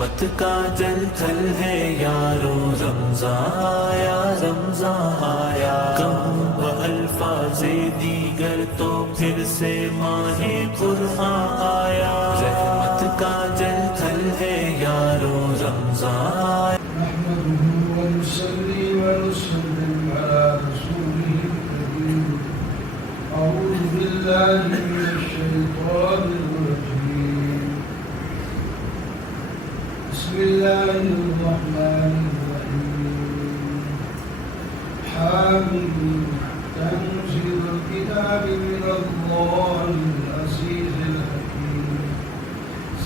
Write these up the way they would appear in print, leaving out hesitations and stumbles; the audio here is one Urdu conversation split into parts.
رحمت کا جل تھل ہے یارو، رمضان آیا رمضان آیا، کم و الفاظ دیگر تو پھر سے ماہ قرآن آیا، رحمت کا جل تھل ہے یارو، رمضان آیا۔ نحمده ونصلي ونسلم على رسوله الكريم، أعوذ بالله من الشيطان الرجيم، بسم الله الرحمن الرحيم، حامين تنزيل الكتاب من الله العزيز الحكيم،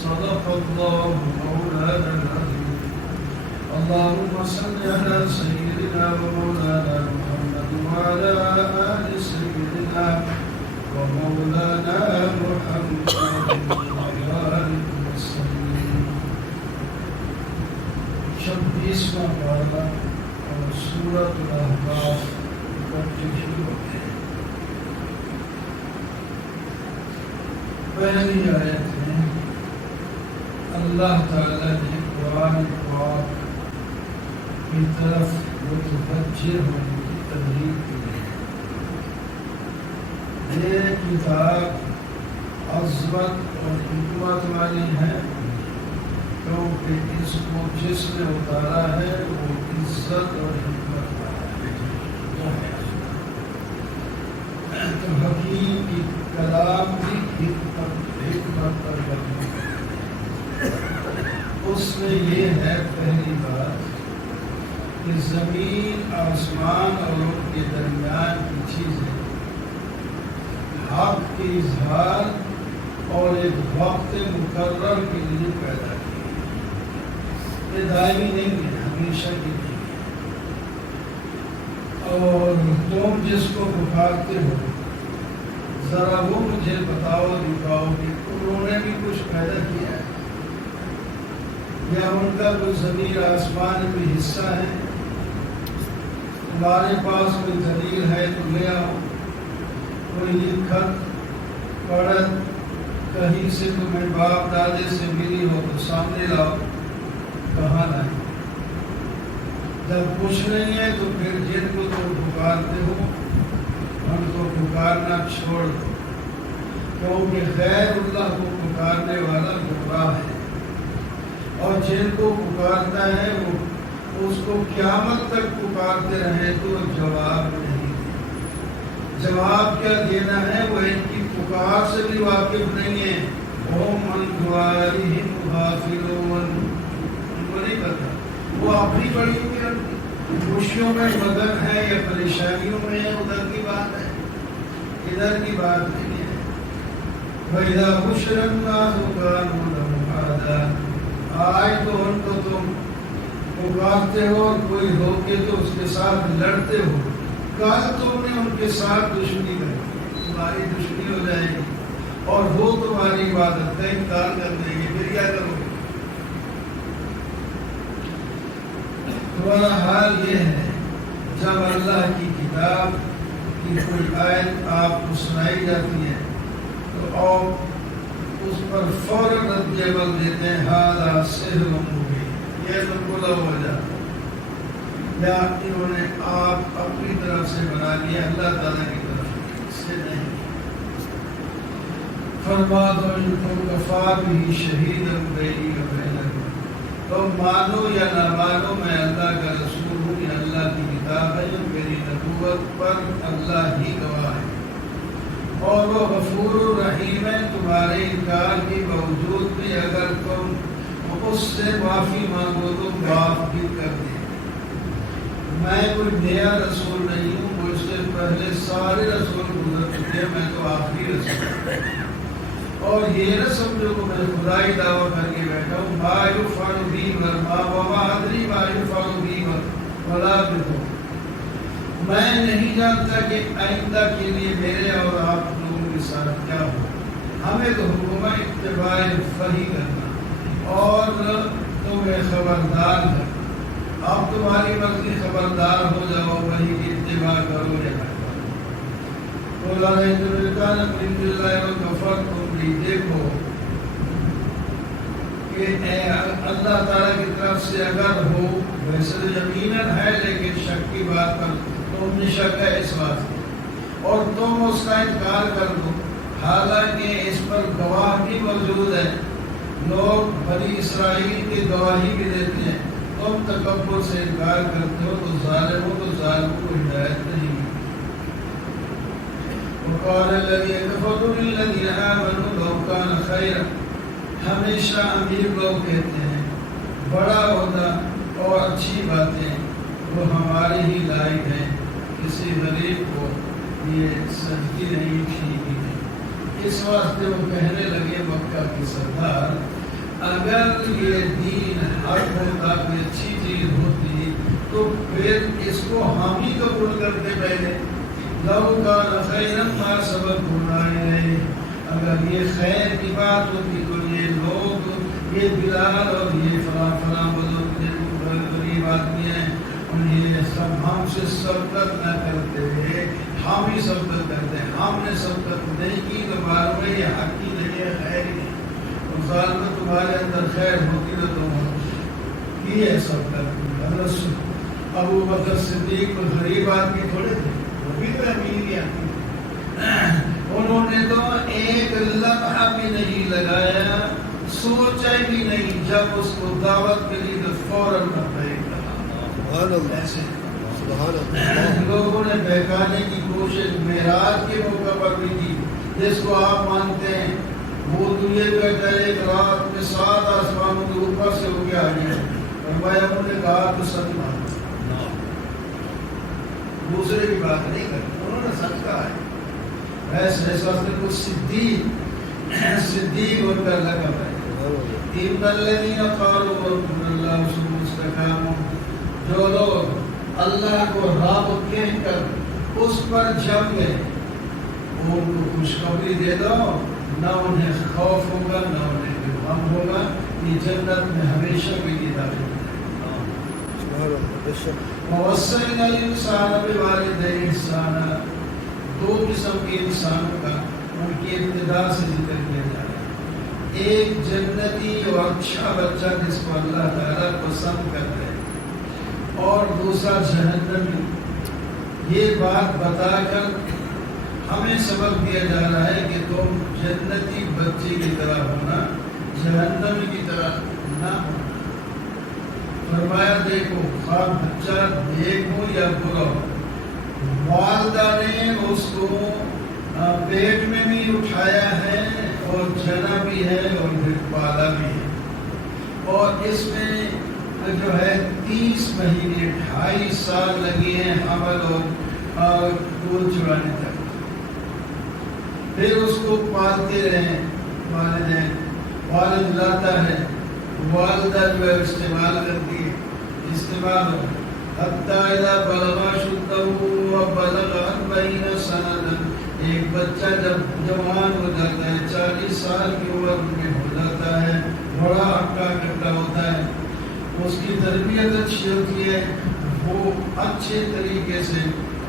صدق الله مولانا العظيم، اللهم صل على سيدنا ومولانا محمد وعلى آل سيدنا ومولانا محمد وبارك وسلم۔ 26واں پارہ اور سورۃ الاحقاف شروع ہوتے ہیں۔ پہلی آیت میں اللہ تعالیٰ نے قرآن پاک کی طرف متوجہ ہونے کی ترغیب کی ہے۔ یہ کتاب عظمت اور حکمت والی ہے، کیونکہ اس کو جس نے اتارا ہے وہ عزت اور حکمت والا ہے۔ تو حکیم کی کلام کی حکمت پر بنی، اس میں یہ ہے پہلی بات کہ زمین آسمان اور ان کے درمیان کی چیزیں حق کے اظہار اور ایک وقت مقرر کے لیے پیدا کی، یہ دائمی نہیں ہے، ہمیشہ کی نہیں ہے۔ اور تم جس کو پکارتے ہو ذرا وہ مجھے بتاؤ دکھاؤ کہ انہوں نے بھی کچھ پیدا کیا ہے یا ان کا کوئی زمین آسمان میں حصہ ہے؟ تمہارے پاس کوئی دلیل ہے تو لے آؤ، کوئی لکھت پڑھت کہیں سے تمہیں باپ دادے سے ملی ہو تو سامنے لاؤ، کہاں لائیں؟ جب کچھ نہیں ہے تو پھر جن کو تم پکارتے ہو ان کو پکارنا چھوڑ دو، کیونکہ غیر اللہ کو پکارنے والا گمراہ ہے، اور جن کو پکارتا ہے وہ اس کو قیامت تک پکارتے رہے تو جواب نہیں دے۔ جواب کیا دینا ہے؟ وہ ان کی پکار سے بھی واقف نہیں ہے، وہ من دعائہم غافلون، ان کو نہیں پتا، وہ اپنی بڑی خوشیوں میں مگن ہے یا پریشانیوں میں ہے، ادھر کی بات ہے، ادھر کی بات نہیں ہے۔ وَإِذَا حُشِرَ النَّاسُ كَانُوا لَهُمْ أَعْدَاءً، آج تو ان کو تم پکارتے ہو اور کوئی ہو کے تو اس کے ساتھ لڑتے ہو، کل تم نے ان کے ساتھ دشمنی کری، تمہاری دشمنی ہو جائے گی اور وہ تمہاری عبادت کا انکار کر دیں گے، پھر کیا کرو گے؟ تمہارا حال یہ ہے جب اللہ کی کتاب کی کوئی آیت آپ کو سنائی جاتی ہے تو آپ اس پر فوراً رد عمل دیتے ہیں، ھذا سحر مبین، یہ تو کھلا ہو جاتا، یا انہوں نے آپ اپنی طرف سے بنا لیا، اللہ تعالیٰ کی طرف سے نہیں۔ فرما دو ان کو کفا بھی شہیدا بینی و بینکم، تو مانو یا نہ مانو میں اللہ کا رسول ہوں، یہ اللہ کی کتاب ہے، میری نبوت پر اللہ ہی گواہ ہے، اور وہ غفور الرحیم ہے، تمہارے انکار کے باوجود بھی اگر تم اس سے معافی مانگو تو معاف بھی کر دے۔ میں کوئی نیا رسول نہیں ہوں، مجھ سے پہلے سارے رسول گزر چکے ہیں، میں تو آخری رسول ہوں، اور یہ نہ سمجھو کہ میں خدائی دعویٰ کر کے بیٹھا ہوں، ما یفعل بی وما ادری ما یفعل بی ولا بکم، میں نہیں جانتا کہ آئندہ کے لیے میرے اور آپ لوگوں کے ساتھ کیا ہو، ہمیں تو حکم ہے اتباع وحی کرنا اور تمہیں خبردار ہے، اب تمہاری مرضی، خبردار ہو جاؤ، وحی کی اتباع کرو یا نہ کرو۔ دیکھو کہ اللہ تعالیٰ کی طرف سے اگر ہو، ویسے تو یقیناً ہے لیکن شک کی بات پر تم نے شک ہے اس بات سے، اور تم اس کا انکار کر دو، حالانکہ اس پر گواہ بھی موجود ہے، لوگ بنی اسرائیل کی گواہی بھی دیتے ہیں، تم تکبر سے انکار کرتے ہو تو ظالموں کو ہدایت نہیں ملتی۔ وقال الذين كفروا للذين آمنوا لو كان خيرا، ہمیشہ امیر لوگ کہتے ہیں بڑا عہدہ اور اچھی باتیں وہ ہمارے ہی لائق ہیں، کسی غریب کو یہ سجدی نہیں ٹھیک ہے۔ اس واسطے وہ کہنے لگے مکہ کی سردار، اگر یہ دین حق ہوتا، کوئی اچھی چیز ہوتی تو پھر اس کو ہم ہی قبول کرتے پہلے، لو کان خیرا ما سبقونا الیہ، اگر یہ خیر کی بات ہوتی تو یہ لوگ، یہ بلال اور یہ فلاں فلاں بزرگ غریب آدمی ہیں، اور یہ سب ہم سے سبقت نہ کرتے ہوئے ہم ہی سبقت کرتے ہیں، ہم نے سبقت نہیں کی تو معلوم ہے یہ حق ہی نہیں ہے، خیر ہی نہیں، اور ظالم تمہارے اندر خیر ہوتی تو تم کی ہے سبقت۔ حضرت ابو بکر صدیق کو غریب آدمی تھوڑے تھے، وہ بھی تو امیر ہی آدمی، انہوں نے تو ایک لمحہ بھی نہیں لگایا، سوچا بھی نہیں، جب اس کو دعوت ملی تو فوراً ایسے لوگوں نے بہکانے کی کوشش معراج کے موقع پر بھی کی، جس کو آپ مانتے ہیں، وہ تو یہ کہتا ہے ایک رات میں 7 آسمانوں کے اوپر سے ہو کے آ گیا، فرمایا انہوں نے کہا تو سچ مانو، دوسرے کی بات نہیں کرتے، انہوں نے سچ کہا ہے۔ ایسے اس واسطے کو صدیق ان کا لقب ہے۔ ان الذین قالوا ربنا اللہ ثم استقاموا، جو لوگ اللہ کو رب کہہ کر اس پر جم گئے، ان کو خوشخبری دے دو، نہ انہیں خوف ہوگا نہ انہیں غم ہوگا، یہ جنت میں ہمیشہ کے لیے داخل ہے۔ ووصینا الانسان بوالدیہ احسانا، 2 قسم کے انسانوں کا ان کی ابتدا سے ذکر کیا جا رہا ہے، ایک جنتی اور اچھا بچہ جس کو اللہ تعالیٰ پسند کرتے ہیں، اور دوسرا جہنمی۔ یہ بات بتا کر ہمیں سبق دیا جا رہا ہے کہ تم جنتی بچے کی طرح ہونا، جہنمی کی طرح نہ ہونا۔ فرمایا دیکھو، خواہ بچہ نیک ہو یا برا ہو، والدہ نے اس کو پیٹ میں بھی اٹھایا ہے اور جنا بھی ہے اور پھر پالا بھی ہے، اور اس میں جو ہے 30 مہینے 2.5 سال لگے ہیں حمل اور دودھ چڑھانے تک، پھر اس کو پالتے رہے والدین، والد لاتا ہے، والدہ جو ہے استعمال کرتی ہے، استعمال ہو حتی اذا بلغ اشدہ وبلغ 40 سنہ، ایک بچہ جب جوان ہو جاتا ہے، 40 سال کی عمر میں ہو جاتا ہے، بڑا اکا کٹا ہوتا ہے، اس کی تربیت اچھی ہوتی ہے، وہ اچھے طریقے سے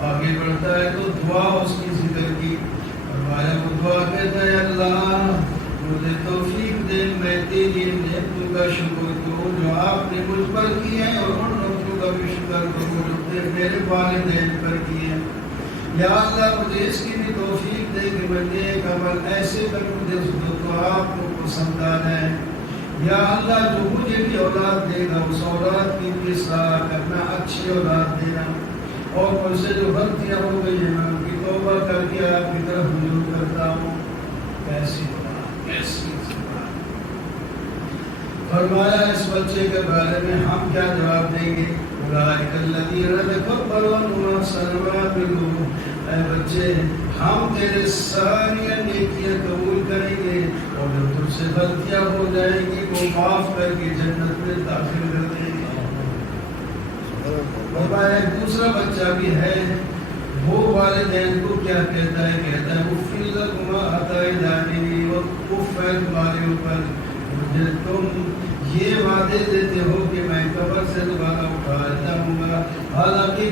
آگے بڑھتا ہے، تو دعا اس کی ذکر کی، فرمایا وہ دعا کہتا ہے اللہ مجھے توفیق دے، میں تیری نعمتوں کا شکر کروں جو آپ نے مجھ پر کی ہے، اور ان نعمتوں کا بھی شکر کروں جو میرے والدین پر کی ہے۔ یا اللہ مجھے اس کی بھی توفیق دے کہ میں نیک عمل ایسے کروں جس کو آپ کو پسند آنا ہے۔ یا اللہ جو مجھے بھی اولاد دے گا اس اولاد کی بھی اصلاح کرنا، اچھی اولاد دینا، اور مجھ سے جو غلطیاں ہو گئی ہیں میں ان کی توبہ کر کے آپ کی طرف رجوع کرتا ہوں۔ کیسی فرمایا اس بچے کے بارے میں ہم کیا جواب دیں گے؟ اولئک الذین تقبل عنہم احسن ما عملوا، اے بچے ہم تیرے ساری نیکیاں قبول کریں گے، اور جو تجھ سے غلطیاں ہو جائیں گی وہ معاف کر کے جنت میں داخل کر دیں گے۔ فرمایا ایک دوسرا بچہ بھی ہے، وہ والدین کو کیا کہتا ہے؟ کہتا ہے اف لکما اتیتانی، اف ہے تمہارے اوپر، مجھے تم یہ وعدے دیتے ہو کہ میں قبر سے دوبارہ اٹھاتا ہوں گا، حالانکہ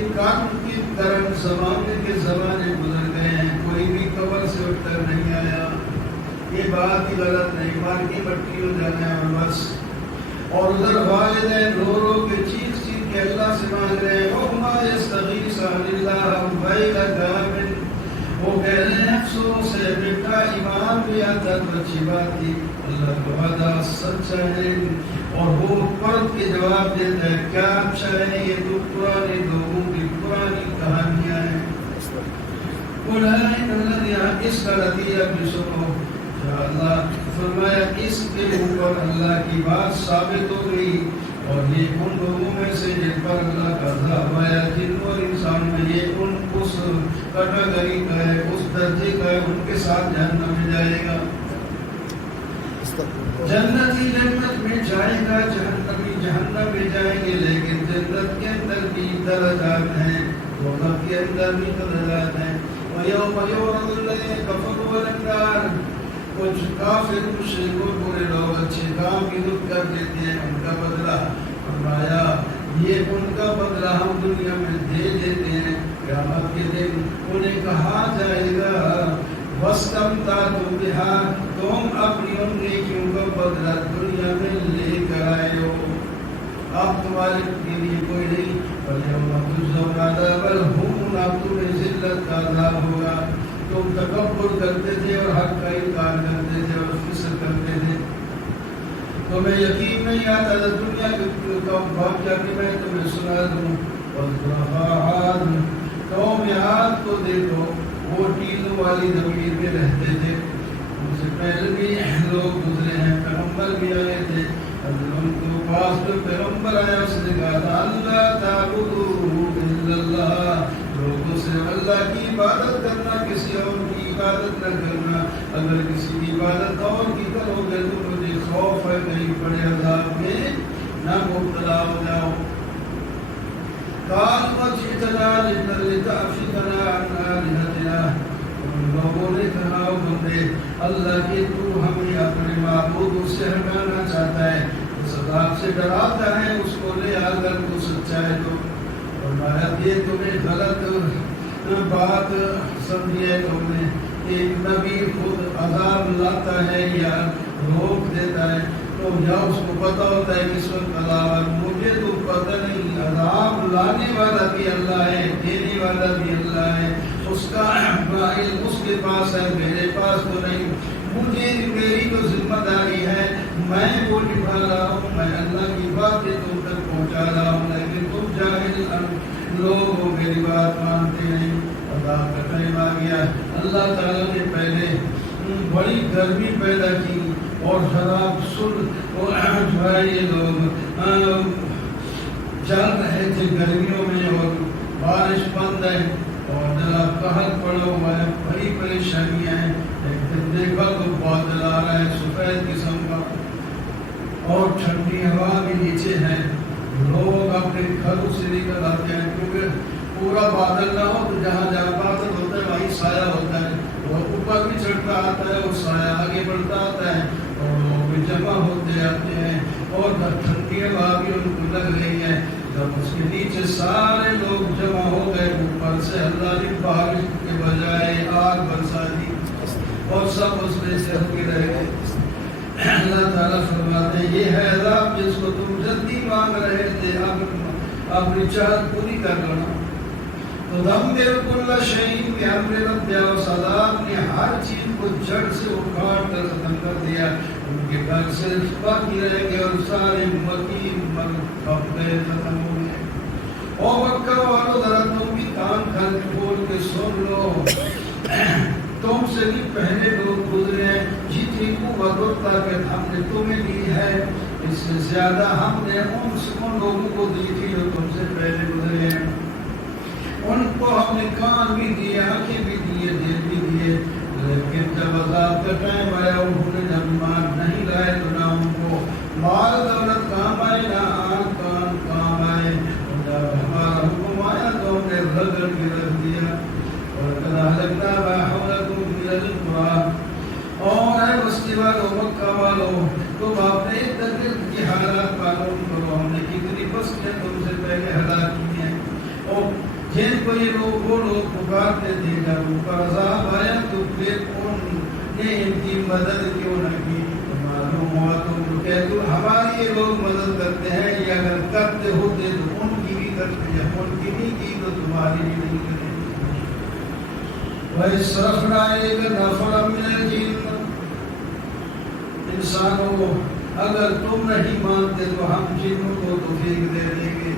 زمانے کے زمانے گزر گئے ہیں، کوئی بھی قبر سے اٹھ کر نہیں آیا، یہ بات ہی غلط نہیں، مار کی مٹی ہو جانا ہے اور بس. اور ادھر والدین رو رو کے چیخ چیخ کے اللہ سے مانگ رہے ہیں، وَهُمَا يَسْتَغِيثَانِ اللَّهَ وَيْلَكَ مِنْ، وہ کہہ رہے ہیں افسوس ہے بیٹا ایمان بھی آتا تو اچھی بات تھی، اللہ کا وعدہ سچا ہے. اور وہ پرت کے جواب دیتا ہے کیا اچھا ہے، یہ تو پرانے لوگوں کی پرانی کہانیاں ہیں. اس کا نتیجہ بھی سنو. اللہ فرمایا اس کے اوپر اللہ کی بات ثابت ہو گئی، اور یہ ان لوگوں میں سے جن پر اللہ کا عذاب آیا، جن اور انسان میں یہ اس کیٹیگری کا ہے، اس درجے کا ہے، ان کے ساتھ جہنم میں جائے گا. جنتی جنت میں جائے گا، جہنمی جہنم میں جائیں گے. لیکن جنت کے اندر بھی درجات ہیں، دوزخ کے اندر بھی درجات ہیں. وَيَوْمَ يُعْرَضُ الَّذِينَ كَفَرُوا عَلَى النَّارِ، کچھ کافر مشرک اور برے لوگ اچھے کام کی ضد کر دیتے ہیں، ان کا بدلہ فرمایا یہ ان کا بدلہ ہم دنیا میں دے دیتے ہیں. قیامت کے دن انہیں کہا جائے گا وَاسْتَمْتَعْتُمْ بِهَا، تم اپنی ان نیکیوں کا بدلہ دنیا میں لے کر آئے ہو، اب تمہارے لیے کوئی نہیں. وَالْيَوْمَ تُجْزَوْنَ عَذَابَ الْهُونِ، اب تمہیں ذلت کا عذاب ہوگا. تم تکبر کرتے تھے اور حق کا انکار کرتے تھے اور فسق کرتے تھے. تمہیں یقین نہیں آتا تھا دنیا کا واقعہ کہ میں تمہیں سنا دوں. قوم عاد کو دیکھو، وہ ٹیلوں والی زمین میں رہتے تھے، ان سے پہلے بھی لوگ گزرے ہیں، پیغمبر بھی آئے تھے. ان کے پاس جو پیغمبر آیا اس نے کہا تھا اللہ تعبدوا الا اللہ، لوگوں سے اللہ کی عبادت کرنا، کسی اور کی عبادت نہ کرنا. اگر کسی کی عبادت اور کی کرو گے تو مجھے خوف ہے کہیں بڑے عذاب میں نہ مبتلا ہو جاؤ. قالوا جئتنا لتعفنا عن آلهتنا، ان لوگوں نے کہا بندے اللہ کے تو ہمیں اپنے معبودوں سے ہٹانا چاہتا ہے، اس عذاب سے ڈراتا ہے، اس کو لے آ کر تو سچا ہے تو. فرمایا یہ تمہیں غلط بات سمجھی ہے، تم نے ایک نبی خود عذاب لاتا ہے یا روک دیتا ہے تو یا اس کو پتہ ہوتا ہے کس وقت عذاب، مجھے تو پتہ نہیں. عذاب لانے والا بھی اللہ ہے، دینے والا بھی اللہ ہے، اس کا علم اس کے پاس ہے، میرے پاس تو نہیں. مجھے میری تو ذمہ داری ہے، میں وہ نبھا رہا ہوں، میں اللہ کی باتیں تم تک پہنچا رہا ہوں. لیکن تم جاہل لوگ ہو، میری بات مانتے نہیں. عذاب کا ٹائم آ گیا. اللہ تعالیٰ نے پہلے بڑی گرمی پیدا کی اور شراب اور جو ہے یہ لوگ چل رہے تھے گرمیوں میں اور بارش بند ہے اور جناب قہر پڑا ہوا ہے، بڑی پریشانیاں ہیں. ایک دن دیکھا تو بادل آ رہا ہے سفید قسم کا اور ٹھنڈی ہوا بھی نیچے ہے. لوگ اپنے گھروں سے نکل آتے ہیں کیونکہ پورا بادل نہ ہو تو جہاں جہاں بادل ہوتا ہے وہیں سایہ ہوتا ہے، وہ اوپر بھی چڑھتا آتا ہے اور سایہ آگے بڑھتا آتا ہے اور لوگ بھی جمع ہوتے آتے ہیں اور ٹھنڈی ہوا بھی ان کو لگ رہی ہے. جب اس کے نیچے سارے لوگ جمع ہو گئے، اوپر سے اللہ نے بارش کے بجائے آگ برسا دی اور سب اس میں سے ہوتے رہ گئے. اللہ تعالیٰ فرماتے ہیں یہ ہے عذاب جس کو تم جلدی مانگ رہے تھے، اب اپنی چاہت پوری کر لینا. تو دمر کل شیء بامر ربها، اور عذاب نے ہر چیز کو جڑ سے اکھاڑ کر ختم کر دیا. ان کے گھر سے باقی رہ گئے اور سارے مکی کھپ گئے، ختم ہو گئے. اور مکہ والوں ذرا تم بھی کان کھول کے سن لو، تم سے بھی پہلے لوگ گزرے ہیں، جتنی قوت اور طاقت ہم نے تمہیں دی ہے اس سے زیادہ ہم نے ان لوگوں کو دی تھی جو تم سے پہلے گزرے ہیں. ان کو ہم نے کان بھی دیے، آنکھیں بھی دیے، دل بھی دیے، لیکن جب عذاب کا ٹائم آیا انہوں نے جب ایمان نہیں لائے تو نہ ان کو مال دولت کام آئے نہ آنکھ کان کام آئے. اور جب ہمارا حکم آیا تو ہم نے رگڑ کے رکھ دیا. وَلَقَدْ أَهْلَكْنَا مَا حَوْلَكُم مِّنَ الْقُرَىٰ، اور اے بستی والوں، مکہ والوں، تم اپنے ارد گرد کی حالات معلوم کرو، ہم نے کتنی بستیاں تم سے پہلے ہلاک کی ہیں. اور جن کو یہ لوگ وہ لوگ پکارتے تھے جب ان پر عذاب آیا تو پھر ان نے ان کی مدد کیوں نہ کی؟ معلوم ہوا تم تو کہتے ہو ہماری یہ لوگ مدد کرتے ہیں، یہ اگر کرتے ہوتے تو ان کی بھی کرتے، جب ان کی نہیں کی تو تمہاری بھی نہیں کریں۔ وَإِصْرَفْنَا إِلَيْكَ نَفَرًا مِنَ الْجِنِّ، انسانوں کو اگر تم نہیں مانتے تو ہم جنوں کو توفیق دے دیں گے۔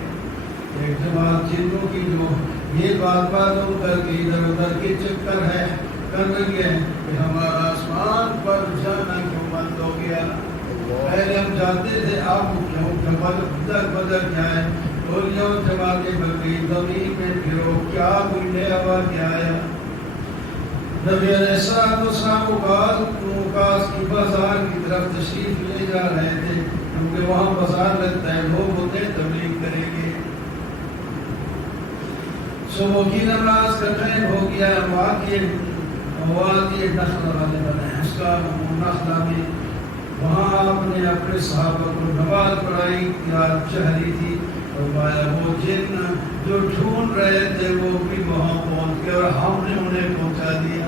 ایک جماعت جنوں کی جو یہ باتوں کر کے ادھر ادھر کے چکر ہے کر رہی ہے کہ ہمارا آسمان پر جانا کیوں بند ہو گیا، پہلے ہم جاتے تھے آپ کیوں بدل جائے، گولیاں جماعتیں بن گئی، زمین میں پھرو، کیا کوئی نیا واقعہ آیا؟ نبی علیہ السلام اوقاس کی بازار کی طرف تشریف لے جا رہے تھے، کیونکہ وہاں بازار لگتا ہے، لوگ ہوتے ہیں تبلیغ کریں گے۔ صبح کی نماز کا ٹائم ہو گیا، وادی نخلا والے بنے ہیں، اس کا نخلا میں وہاں آپ نے اپنے صحابہ کو نماز پڑھائی، یاد چہری تھی، اور وہ جن جو ڈھونڈ رہے تھے وہ بھی وہاں پہنچ گئے اور ہم نے انہیں پہنچا دیا،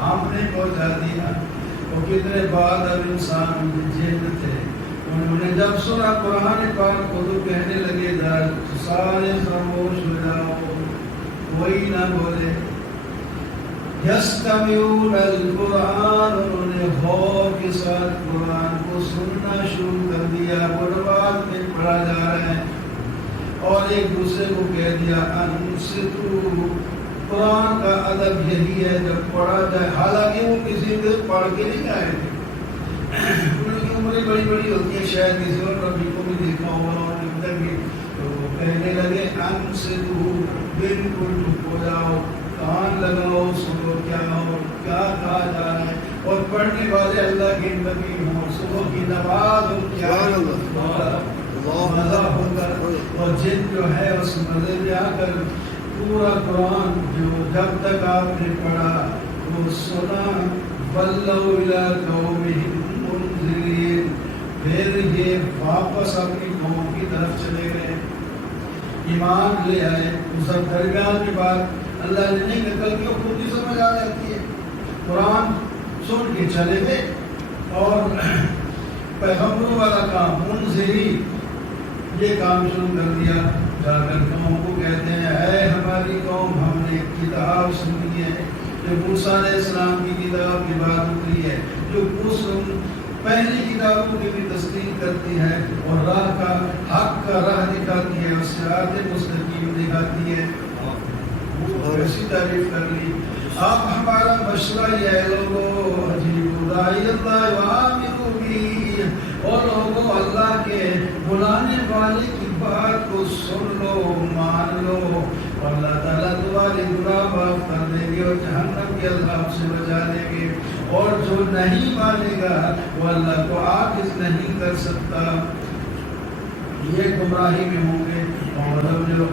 ہم نے پہنچا دیا۔ وہ کتنے بعد اب انسان جن تھے، انہوں نے جب سنا قرآن پاک کو تو کہنے لگے سارے خاموش ہو جاؤ، کوئی نہ بولے۔ یستمعون القرآن، انہوں نے غور کے ساتھ قرآن کو سننا شروع کر دیا، وہ نماز میں پڑھا جا رہا ہے اور ایک دوسرے کو کہہ دیا انصتوا۔ قرآن کا ادب یہی ہے جب پڑھا جائے، حالانکہ وہ کسی کو پڑھ کے نہیں آئے تھے، ان کی عمریں بڑی بڑی ہوتی ہیں، شاید کسی اور نبی کو بھی دیکھا ہوگا اور ادھر بھی، تو وہ کہنے لگے انصتوا، بالکل چپ ہو جاؤ، کان لگاؤ، سنو کیا کہا جا رہا ہے، اور پڑھنے والے اللہ کے نبی ہوں، صبح کی نماز ہو، کیا مزہ ہوگا۔ اور جن جو ہے اس مزے میں آ کر پورا قرآن جو جب تک آپ نے پڑھا وہ سنا، وَلَّوْا إِلَىٰ قَوْمِهِمْ مُنذِرِينَ، پھر یہ واپس اپنی قوم کی طرف چلے گئے، ایمان لے آئے۔ اس درمیان کی بات اللہ نے نہیں نکل کے خود ہی سمجھ آ جاتی ہے، قرآن سن کے چلے گئے اور پیغمبروں والا کام منذری یہ کام شروع کر دیا، جا کر قوم کو کہتے ہیں اے ہماری قوم، ہم نے ایک کتاب سنی ہے جو موسیٰ علیہ السلام کی کتاب کی بات اتری ہے، جو اس پہلی کتابوں کی بھی تصدیق کرتی ہے اور راہ کا حق کا راہ دکھاتی ہے اور صراط مستقیم دکھاتی ہے۔ ایسی تعریف کر لی، آپ ہمارا مشورہ یہ ہے لوگو اجیبوا داعی اللہ وآمنوا بہ، اور لوگوں اللہ کے بلانے والے کی بات کو سن لو، مان لو، اور اللہ تعالیٰ تمہاری گناہ معاف کر دیں گے اور جہنم کے عذاب سے بچا دیں گے، اور جو نہیں مانے گا وہ اللہ کو عاجز نہیں کر سکتا، یہ گمراہی میں ہوں گے۔ اور جو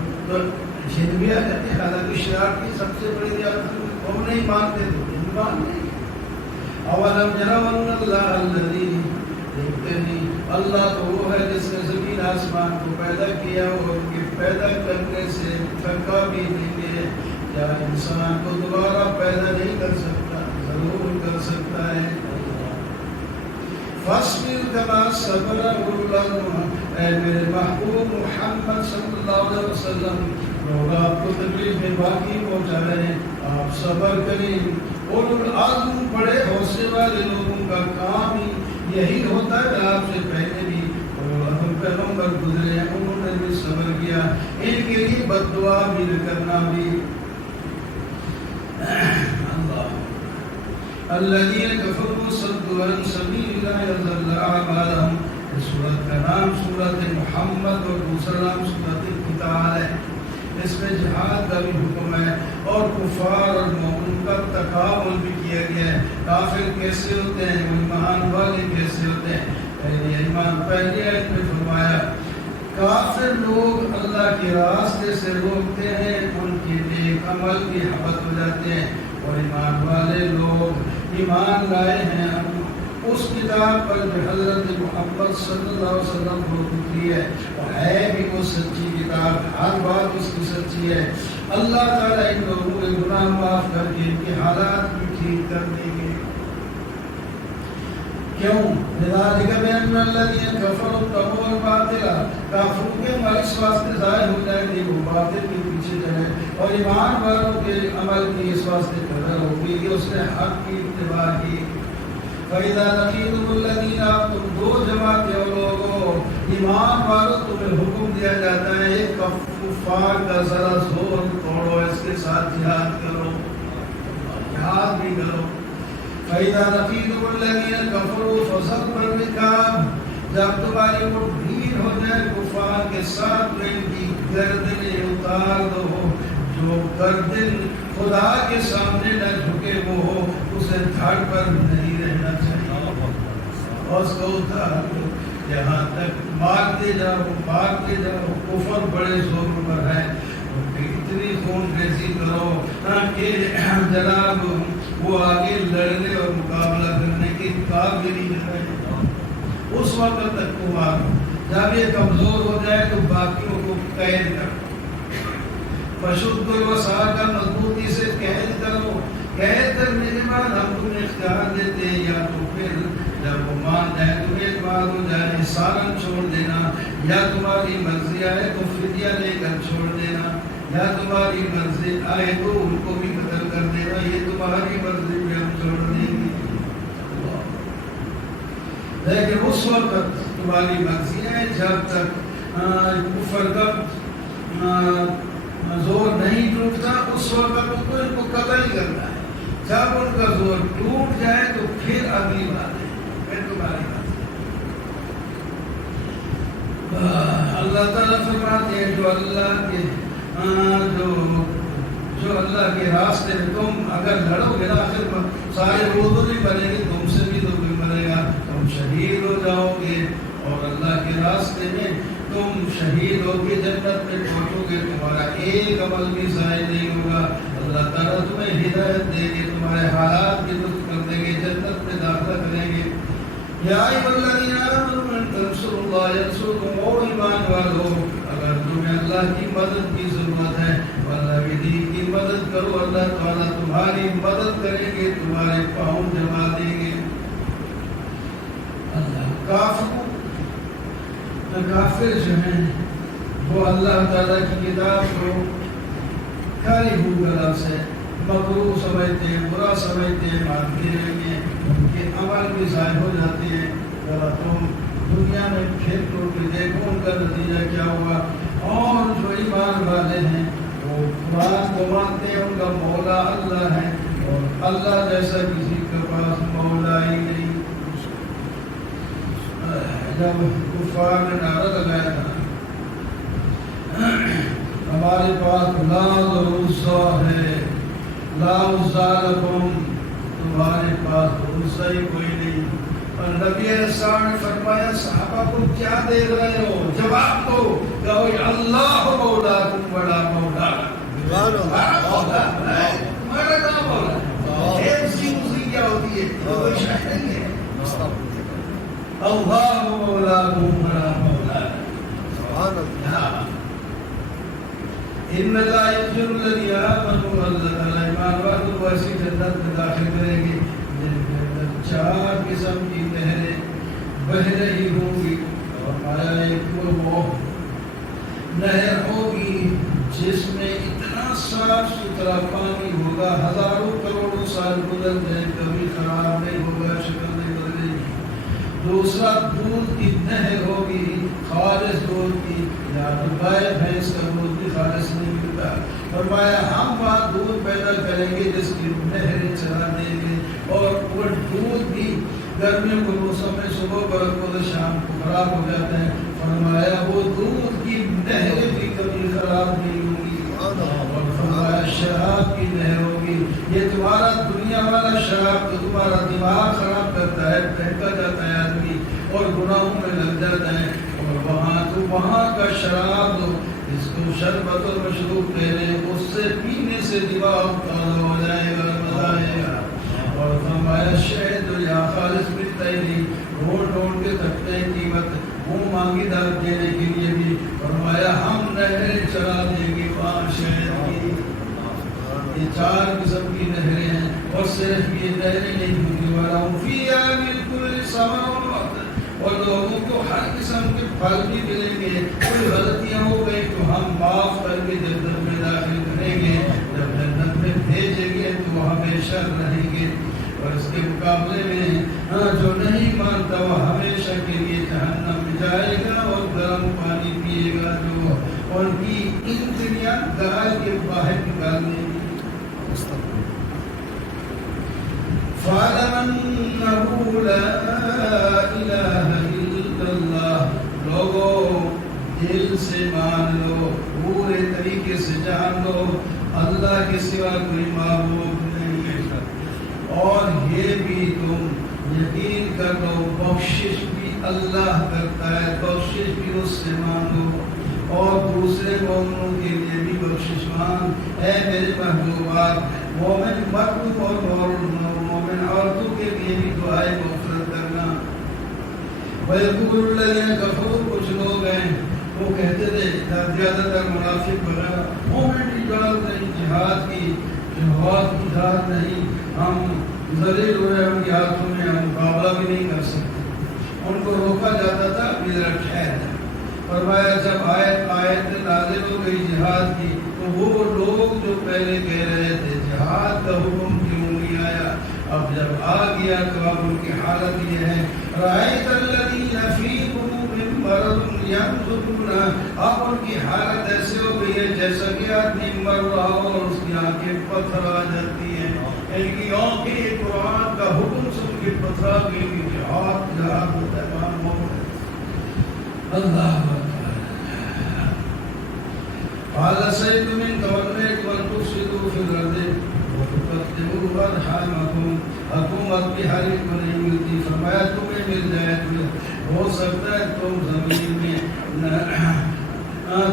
جن بھی آ جاتے ہیں، حالانکہ شرارت کی سب سے بڑی عادت ہم نہیں مانتے تو ایمان نہیں۔ اولم یروا ان اللہ الذی، دیکھتے نہیں اللہ تو وہ ہے جس نے زمین آسمان کو پیدا کیا اور ان کے پیدا کرنے سے تھکا بھی نہیں ہے، کیا انسان کو دوبارہ پیدا نہیں کر سکتا؟ ضرور کر سکتا ہے۔ فاصبر کما صبر اولو العزم، اے میرے محبوب محمد صلی اللہ علیہ وسلم، لوگ آپ کو تکلیف میں باقی پہنچا رہے ہیں، آپ صبر کریں۔ اولو العزم بڑے حوصلے والے لوگوں کا کام ہی یہی ہوتا ہے، آپ سے پہلے بھی پیغمبر گزرے ہیں، انہوں نے بھی صبر کیا، ان کے لیے بد دعا بھی کرنا بھی۔ الذین کفروا صدوا عن سبیل اللہ یضل اعمالهم، اس سورت کا نام سورت محمد اور دوسرا نام سورت القتال ہے، اس میں جہاد کا بھی حکم ہے اور کفار اور مومن کا تقابل بھی کیا گیا ہے۔ کافر کیسے ہوتے ہیں، ایمان والے کیسے ہوتے ہیں؟ پہلی آیت میں فرمایا کافر لوگ اللہ کے راستے سے روکتے ہیں، ان کے نیک عمل بھی حبط ہو جاتے ہیں، اور ایمان والے لوگ ایمان لائے ہیں اس کتاب پر جو حضرت محمد صلی اللہ علیہ وسلم کو اتری ہے، اور ہے بھی وہ سچی کتاب، ہر بات اس کی سچی ہے۔ اللہ تعالیٰ ان لوگوں کے گناہ معاف کر کے ان کے حالات بھی ٹھیک کر دیں گے۔ کیوں؟ لذالک بأن الذین کفروا اتبعوا الباطل، کافروں کے عمل اس واسطے ظاہر ہو جائے کہ وہ باطل کے پیچھے چلے، اور ایمان والوں کے عمل کی اس واسطے قدر ہوگی کہ اس نے حق کی اتباع کی۔ فَإِذَا لَقِيتُمُ الَّذِينَ، اب تم دو جماعتیں ہو لوگوں، ایمان والوں تمہیں حکم دیا جاتا ہے ایک کفار کا ذرا زور توڑو، اس کے ساتھ جہاد کرو، جہاد بھی کرو۔ فَإِذَا لَقِيتُمُ الَّذِينَ كَفَرُوا فَضَرْبَ الرِّقَابِ، جب تمہاری وہ بھیڑ ہو جائے کفار کے ساتھ تو ان کی گردنیں اتار دو، جو گردن خدا کے سامنے نہ جھکے وہ ہو، اسے دھڑ پر نہیں رہنا چاہیے، اور اس کو اتار دو، یہاں تک مارتے جاؤ، کفر بڑے زور پر ہے، اتنی خون ریزی کرو کہ جناب وہ آگے لڑنے اور مقابلہ کرنے کے قابل ہی نہ رہے، اس وقت تک تم آگے، جب یہ کمزور ہو جائے تو باقیوں کو قید کرو، فشد الوثاق، مضبوطی سے قید کرو، قید کرنے کے بعد ہم تمہیں اختیار دیتے ہیں، یا تو پھر جب وہ مان جائے تمہیں ایک بات ہو جائے سالن چھوڑ دینا، یا تمہاری مرضی آئے تو فدیہ لے کر چھوڑ دینا، یا تمہاری مرضی آئے تو ان کو بھی قتل کر دینا، یہ تمہاری مرضی بھی ہم چھوڑ دیں گے، لیکن اس وقت تمہاری مرضی ہے جب تک کفر کا زور نہیں ٹوٹتا اس وقت تو ان کو قتل ہی کرنا ہے، جب ان کا زور ٹوٹ جائے تو پھر اگلی بات ہے، پھر تمہاری بات ہے۔ اللہ تعالیٰ فرماتے ہیں جو اللہ کے راستے میں تم اگر لڑو گے نا، آخر سارے وہ تو نہیں مریں گے، تم سے بھی تو کوئی مرے گا، تم شہید ہو جاؤ گے، اور اللہ کے راستے میں تم شہید ہو کے جنت میں پہنچو گے، تمہارا ایک عمل بھی ضائع نہیں ہوگا، اللہ تعالیٰ تمہیں ہدایت دے گے، تمہارے حالات بھی درست کر دیں گے، جنت میں داخلہ کریں گے۔ یا ایھا الذین آمنوا ان تنصروا اللہ ینصرکم، او ایمان والو اگر تمہیں اللہ کی مدد کی ضرورت ہے، اللہ کے دین کی مدد کرو، اللہ تعالیٰ تمہاری مدد کریں گے، تمہارے پاؤں جما دیں گے۔ کافر جو ہیں وہ اللہ تعالیٰ کی کتاب کو کھاری بھوگلا سے مکروہ سمجھتے ہیں، برا سمجھتے ہیں، مانتے رہیں گے، ان کے عمل بھی ضائع ہو جاتے ہیں۔ ذرا تم دنیا میں پھر ٹوٹ کے دیکھو ان کا نتیجہ کیا ہوا۔ اور جو ایمان والے ہیں وہ قرآن کو مانتے ہیں، ان کا مولا اللہ ہے، اور اللہ جیسا کسی کے پاس مولا ہی نہیں۔ جب کفار نے نعرہ لگایا تھا ہمارے پاس لا عزا ہے، لا عزا لکم، تمہارے پاس عزا ہی کوئی نہیں، اور نبی علیہ السلام نے فرمایا صحابہ کو کیا دیکھ رہے ہو، جواب دو، کہو اللہ مولاکم بڑا مولا، تمہارا کہاں مولا ہے، اس کی موسیقی کیا ہوتی ہے، کوئی شاید نہیں ہے، اللہ مولاکم بڑا مولا، ان اللہ یغفر الذین آمنوا، اللہ تعالیٰ ایمان والوں کو ایسی جنت میں داخل کریں گے جن کے اندر 4 قسم کی نہریں بہ رہی ہوں گی، اور آیا ایک وہ نہر ہوگی جس میں اتنا صاف ستھرا پانی ہوگا، ہزاروں کروڑوں سال گزر جائیں کبھی خراب نہیں ہوگا، شکل نہیں بدلے گی۔ دوسرا دودھ کی نہر ہوگی، خالص دودھ کی، یا تو گائے بھینس کا دودھ بھی خالص نہیں ملتا، فرمایا ہم وہاں دودھ پیدا کریں گے جس کی نہریں چلا دیں گے، اور وہ دودھ بھی گرمیوں کے موسم میں صبح برکو تو شام کو خراب ہو جاتا ہے، فرمایا وہ دودھ کی نہریں بھی کبھی خراب نہیں ہوں گی، اور فرمایا شراب کی نہر ہوگی۔ یہ تمہارا دنیا والا شراب تو تمہارا دماغ خراب کرتا ہے، بہکا جاتا ہے آدمی اور گناہوں میں لگ جاتا ہے، اور وہاں کا شراب جس کو شربت اور مشروب کہہ رہے ہیں، اس سے پینے سے دماغ تازہ ہو جائے گا، مزہ آئے گا۔ اور فرمایا شہد جو یہاں خالص ملتا ہی نہیں، ڈھونڈ ڈھونڈ کے تھکتے ہیں قیمت، منہ مانگی دار دینے کے لیے بھی، فرمایا ہم نہریں چلا دیں گے وہاں شہد کی۔ یہ 4 قسم کی نہریں ہیں، اور صرف یہ نہریں نہیں ہوگی، وَلَهُمْ فِيهَا مِن كُلِّ ثَمَرٍ پھل بھی ملیں گے. کوئی غلطیاں ہو گئی تو ہم معاف کر کے جنت میں داخل کریں گے. جب جنت میں بھیجیں گے تو ہمیشہ رہیں گے. اور اس کے مقابلے میں جو نہیں مانتا وہ ہمیشہ کے لیے جہنم میں جائے گا اور گرم پانی پیے گا جو ان کی انتریاں گائے کے باہر نکالنے کی. فَاعْلَمْ أَنَّهُ لَا إِلَٰهَ إِلَّا اللَّهُ. لوگوں دل سے مان لو, پورے طریقے سے جان لو, اللہ کے سوا کوئی معبود نہیں ہے. اور یہ بھی تم یقین کر لو بخشش بھی اللہ کرتا ہے, بخشش بھی اس سے مانگو. اور دوسرے مومنوں کے لیے بھی بخشش مانگ. اے میرے محبوبات, مومن مردوں اور مومن عورتوں کے لیے بھی دعائیں مغفرت کرنا. وَيَقُولُ الَّذِينَ كَفَرُوا, کچھ لوگ ہیں وہ کہتے تھے, زیادہ تر منافق بنا, مومن کی اجازت نہیں, جہاد کی اجازت نہیں, ہم ذلیل ہو رہے ہیں ان کے ہاتھوں میں, ہم مقابلہ بھی نہیں کر سکتے. ان کو روکا جاتا تھا, ذرا ٹھہر جائے. فرمایا جب آیت نازل ہو گئی جہاد کی تو وہ لوگ جو پہلے کہہ رہے تھے جہاد کا حکم کیوں نہیں آیا, اب جب آ گیا تو اب ان کی حالت یہ ہے. رأیت الذین فی قلوبہم مرض ینظرون, اب ان کی حالت ایسے ہو گئی ہے جیسا کہ آدمی مر رہا ہو اور اس کی آنکھیں پتھر آ جاتی ہیں. ان کی آنکھیں قرآن کا حکم سن کے پتھرا گئی کہ جہاد ہوتا ہے. اللہ قال سيد من توليتم أن تفسدوا في الأرض وتقطعوا أرحامكم. حکومت بھی ہر ایک کو نہیں ملتی. فرمایا تمہیں مل جائے تو ہو سکتا ہے تم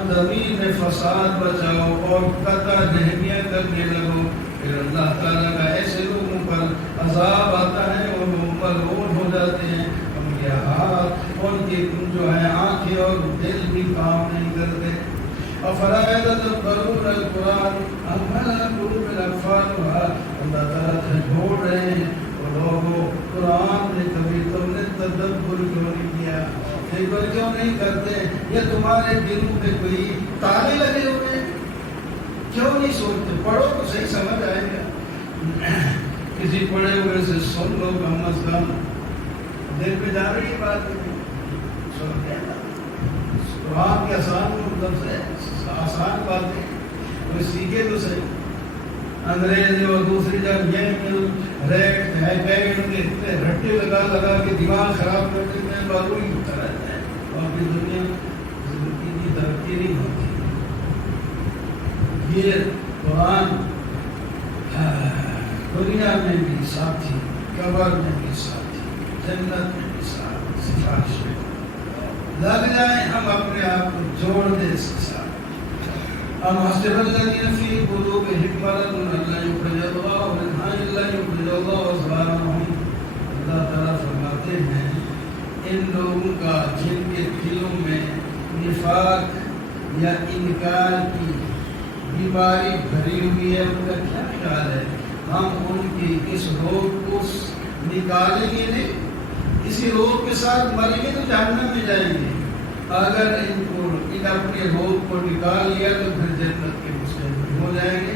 زمین میں فساد بچاؤ اور قطع رحمیاں کرنے لگو. پھر اللہ تعالیٰ کا ایسے لوگوں پر عذاب آتا ہے اور وہ ملعون ہو جاتے ہیں. ان کے ہاتھ, ان کی جو ہے آنکھیں اور دل بھی کام نہیں کرتے. افلا يتدبرون القرآن ام على قلوب اقفالها. اللہ تعالیٰ جھوڑ رہے ہیں وہ لوگوں, قرآن نے کبھی تم نے تدبر کیوں نہیں کیا, فکر کیوں نہیں کرتے, یہ تمہارے دلوں پہ کوئی تالے لگے ہوئے ہیں, کیوں نہیں سوچتے؟ پڑھو تو صحیح سمجھ آئے گا. کسی پڑھے ہوئے سے سن لو, کم از کم دل پہ جا رہی بات نہیں سن کے. قرآن کے آسان مطلب سے آسان باتیں کوئی سیکھے تو صحیح. انگریز اور دوسری جگہ یہ ریٹ ہے پیٹ کے اتنے رٹے لگا کے دماغ خراب کرتے ہیں, بالو ہی ہوتا رہتا ہے. اور پھر دنیا زندگی کی ترقی نہیں ہوتی. یہ قرآن دنیا میں بھی ساتھی, قبر میں بھی ساتھی, جنت میں بھی ساتھی, سفارش میں لگ جائیں ہم اپنے آپ کو جوڑ دیں اس کے ساتھ. ہم حسب الذین فی قلوبہم مرض ان یخرج اللہ منہا الا یخرج اللہ اضغانہم. اللہ تعالیٰ فرماتے ہیں ان لوگوں کا جن کے دلوں میں نفاق یا انکار کی بیماری بھری ہوئی ہے, ان کا کیا خیال ہے ہم ان کی اس روگ کو نکالیں گے نہیں, اسی روگ کے ساتھ مریں گے تو جہنم میں جائیں گے. اگر ان اپنے روگ کو نکال لیا تو پھر جنت کے مستحق ہو جائیں گے.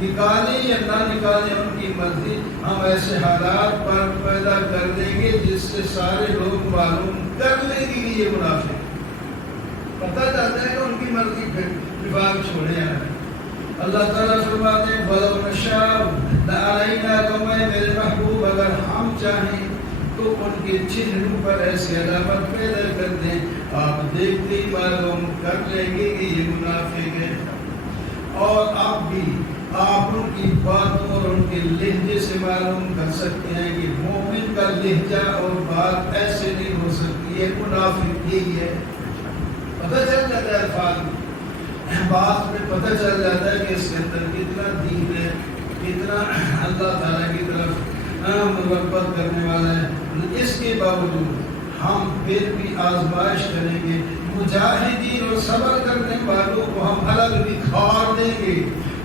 نکالیں یا نہ نکالیں ان کی مرضی, ہم ایسے حالات پر پیدا کر دیں گے جس سے سارے لوگ معلوم کر لیں گے کہ یہ منافق. پتہ چلتا ہے کہ ان کی مرضی پھر نفاق چھوڑے یا نہیں. اللہ تعالیٰ فرماتے ہیں وَلَوْ نَشَاءُ لَأَرَيْنَاكُمْ, میرے محبوب اگر ہم چاہیں تو ان کے چہروں پر ایسی علامت پیدا کر دیں, آپ دیکھتے ہی معلوم کر لیں گے کہ یہ منافق ہے. اور آپ بھی آپ ان کی باتوں اور ان کے لہجے سے معلوم کر سکتے ہیں کہ مومن کا لہجہ اور بات ایسے نہیں ہو سکتی ہے, منافق یہی ہے. پتہ چل جاتا ہے الفاظ میں, بات میں پتہ چل جاتا ہے کہ اس کے اندر کتنا دین ہے, کتنا اللہ تعالیٰ کی طرف محبت کرنے والا ہے. اس کے باوجود ہم پھر بھی آزمائش کریں گے. مجاہدین اور صبر کرنے والوں کو ہم الگ نکھار دیں گے,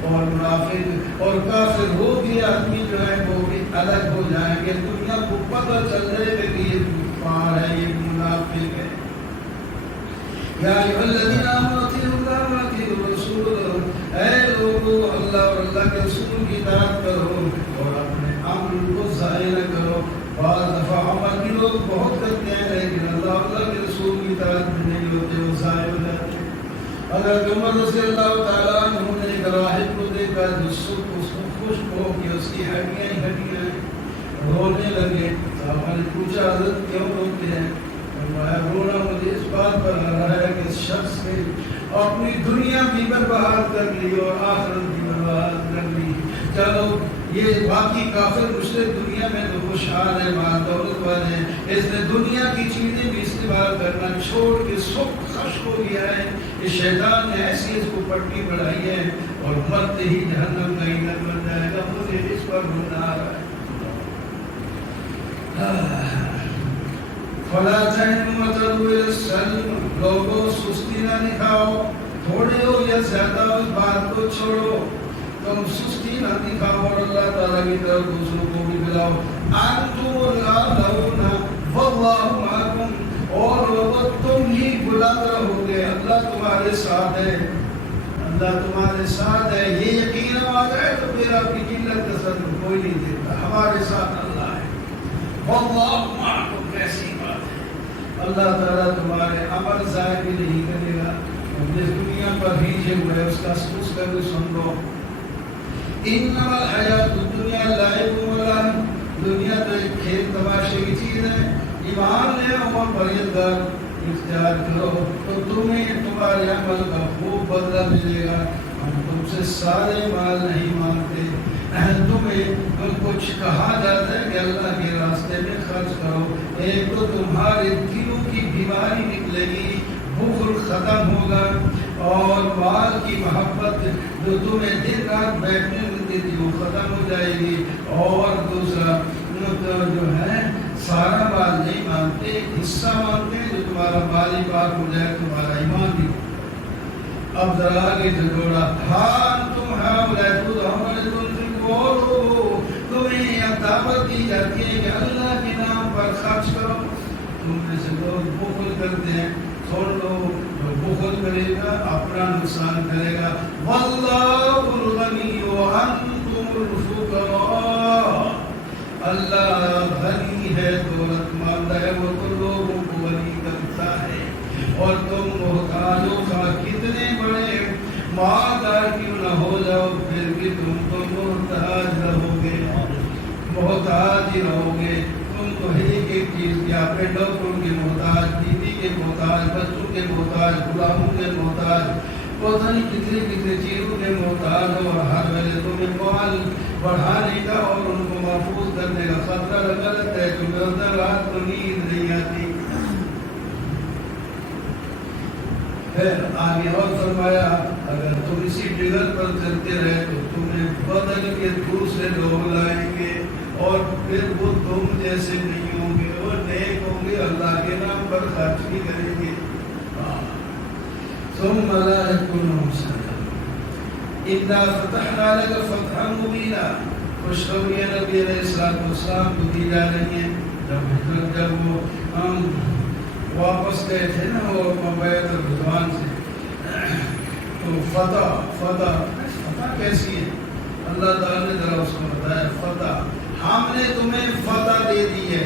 اور منافق اور کافر وہ بھی آدمی جو ہے وہ بھی الگ ہو جائیں گے. دنیا کو پتہ چل جائے گا کہ یہ کفار ہے, یہ منافق ہے. یا ایھا الذین آمنوا اطیعوا اللہ واطیعوا الرسول، اے لوگو اللہ اور اللہ کے رسول کی اطاعت کرو اور اپنے عمل کو ضائع نہ کرو۔ بعض دفعہ عمل بھی لوگ بہت کرتے ہیں لیکن اللہ اور اللہ کے رسول کی اطاعت میں نہیں ہوتے، وہ ضائع ہو جاتے ہیں۔ حضرت عمر رضی اللہ تعالیٰ عنہ نے ایک راہب کو دیکھا جو صبح اس کو خشک ہو کہ اس کی ہڈیاں ہی ہڈیاں ہیں، رونے لگے۔ صحابہ نے پوچھا حضرت کیوں روتے ہیں؟ فرمایا رونا مجھے اس بات پر آ رہا ہے کہ اس شخص نے اپنی دنیا بھی برباد کر لی اور آخرت بھی برباد کر لی۔ چلو یہ باقی کافر مشرک دنیا میں تو خوشحال ہے، مال دولت والے ہیں، اس نے دنیا کی چیزیں بھی استعمال کرنا چھوڑ کے سب خشک ہو گیا ہے۔ اس شیطان نے ایسی اس کو پٹی بڑھائی ہے اور مرتے ہی جہنم کا ایندھن بن جائے گا۔ مجھے اس پر رونا آ رہا ہے۔ فلا تهنوا وتدعوا الى السلم، لوگوں سستی نہ دکھاؤ، تھوڑے ہو یا زیادہ اس بات کو چھوڑو، تم سستی نہ دکھاؤ اور اللہ تعالیٰ کی طرف دوسروں کو بھی بلاؤ۔ انتم الاعلون واللہ معکم، اور لوگوں تم ہی بلند رہو گے، اللہ تمہارے ساتھ ہے، اللہ تمہارے ساتھ ہے۔ یہ یقین آ جائے تو پھر آپ کی قلت کا صدر کوئی نہیں دیتا، ہمارے ساتھ اللہ ہے۔ واللہ معکم، کیسی بات ہے، اللہ تعالیٰ تمہارے عمل ضائع بھی نہیں کرے گا۔ جس دنیا پر بھیجے ہوئے اس کا اس کا بھی سن لو۔ انما الحیات الدنیا لعب و لہو، دنیا تو ایک کھیل تماشے کی چیز ہے۔ ایمان لے آؤ اور پرہیزگار اختیار کرو تو تمہیں تمہارے عمل کا خوب بدلہ ملے گا۔ ہم تم سے سارے مال نہیں مانگتے، تمہیں کچھ کہا جاتا ہے کہ اللہ کے راستے میں خرچ کرو۔ ایک تو تمہارے دلوں کی بیماری نکلے گی، بخل ختم ہوگا، اور مال کی محبت جو تمہیں دن رات بیٹھنے ملتی تھی وہ ختم ہو جائے گی۔ اور دوسرا جو ہے سارا مال نہیں مانگتے، ایک حصہ مانگتے ہیں جو تمہارا مال ہی پاک ہو جائے، تمہارا ایمان بھی۔ اب ذرا آگے سے جوڑا، ہاں تم تمہیں یہ دعوت دی جاتی ہے کہ اللہ کے نام پر خرچ کرو۔ تم میں سے لوگ بخل کرتے ہیں، سن لو، جو بخل کرے گا اپنا نقصان کرے گا۔ واللہ الغنی وانتم الفقراء، اللہ غنی ہے، دولت مند ہے، وہ تو لوگوں کو غنی کرتا ہے اور تم محتاجوں کا کتنے بڑے مالدار کیوں نہ ہو جاؤ پھر بھی تم تو محتاج رہو گے، محتاج ہی رہو گے۔ تم تو ایک ایک چیز کے، اپنے ڈاکٹروں کے محتاج، بیوی کے محتاج، بچوں کے محتاج، غلاموں کے محتاج، پتہ نہیں کتنے کتنے چیزوں کے محتاج ہو، اور ہر ویلے تمہیں مال بڑھانے کا اور ان کو محفوظ کرنے کا خطرہ لگا رہتا ہے، تمہیں اندر رات کو نیند نہیں آتی۔ پھر آگے اور فرمایا اگر تم اسی ڈگر پر چلتے رہے تو تمہیں بدل کے دوسرے لوگ لائیں گے اور پھر وہ تم جیسے نہیں ہوں گے، وہ نیک ہوں گے، اللہ کے نام پر خرچ بھی کریں گے۔ ثم لا يكونوا صدقا انا فتحنا لك فتحا مبینا، خوشخبری نبی علیہ السلام کو دی جا رہی ہیں۔ جب وہ واپس گئے تھے نا وہ بیعت الرضوان سے، تو فتح کیسی ہے؟ اللہ تعالیٰ نے ذرا اس کو بتایا، فتح ہم نے تمہیں فتح دے دی ہے۔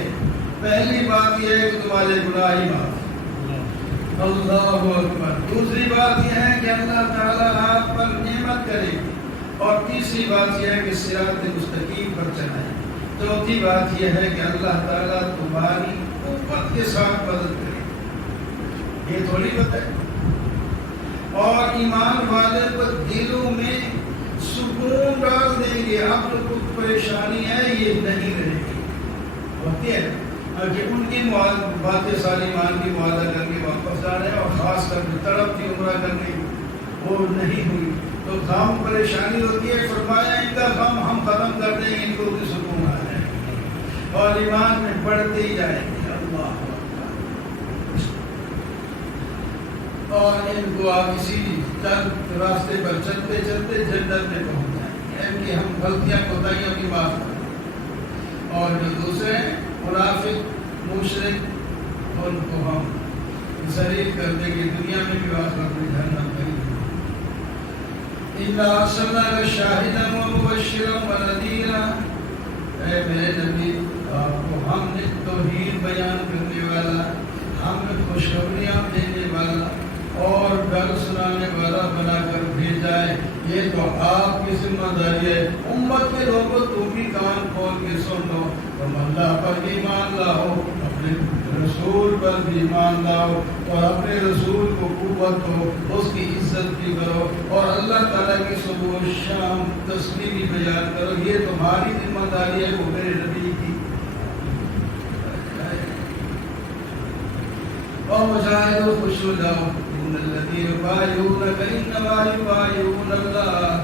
پہلی بات یہ ہے کہ تمہارے گناہ ہی معاف، اللہ اکبر۔ دوسری بات یہ ہے کہ اللہ تعالیٰ آپ پر نعمت کرے، اور تیسری بات یہ ہے کہ صراط مستقیم پر چلائے۔ چوتھی بات یہ ہے کہ اللہ تعالیٰ تمہاری قوت کے ساتھ مدد کرے، یہ تھوڑی بات ہے۔ اور ایمان والے کو دلوں میں سکون ڈال دیں گے، اب تو کچھ پریشانی ہے یہ نہیں رہے گی، ہوتی ہے کہ ان کی باتیں ساری ایمان کی معاہدہ کر کے واپس آ رہے ہیں، اور خاص کر کے تڑپ تھی عمرہ کرنے کی وہ نہیں ہوئی تو غم پریشانی ہوتی ہے۔ فرمایا ان کا غم ہم ختم کر دیں گے، ان کو بھی سکون آ جائے گا اور ایمان میں بڑھتے ہی جائیں گے۔ اللہ اور ان کو آپ اسی چند راستے پر چلتے چلتے جنت میں پہنچ جائیں گے، ان کی ہم غلطیاں کوتاہیوں کی معاف کریں، اور جو دوسرے منافق مشرک ان کو ہم ذلیل کر دیں گے، دنیا میں بھی آخرت میں جہنم کریں گے۔ اِنَّا أَرْسَلْنَاكَ شَاهِدًا وَمُبَشِّرًا وَنَذِيرًا، اے میرے نبی آپ کو ہم نے توحید بیان کرنے والا، ہم نے خوشخبریاں دینے والا اور ڈر سنانے والا بنا کر بھیجا ہے۔ یہ تو آپ کی ذمہ داری ہے۔ امت کے لوگوں تم بھی کان کھول کے سن لو، تم اللہ پر ایمان لاؤ، اپنے رسول پر بھی ایمان لاؤ اور اپنے رسول کو قوت دو، اس کی عزت بھی کرو اور اللہ تعالیٰ کی صبح و شام تسبیح بھی بیان کرو۔ یہ تمہاری ذمہ داری ہے، وہ میرے نبی کی۔ اور مجاہدوں خوش ہو جاؤ، ان الذین یبایعونک انما یبایعون اللہ،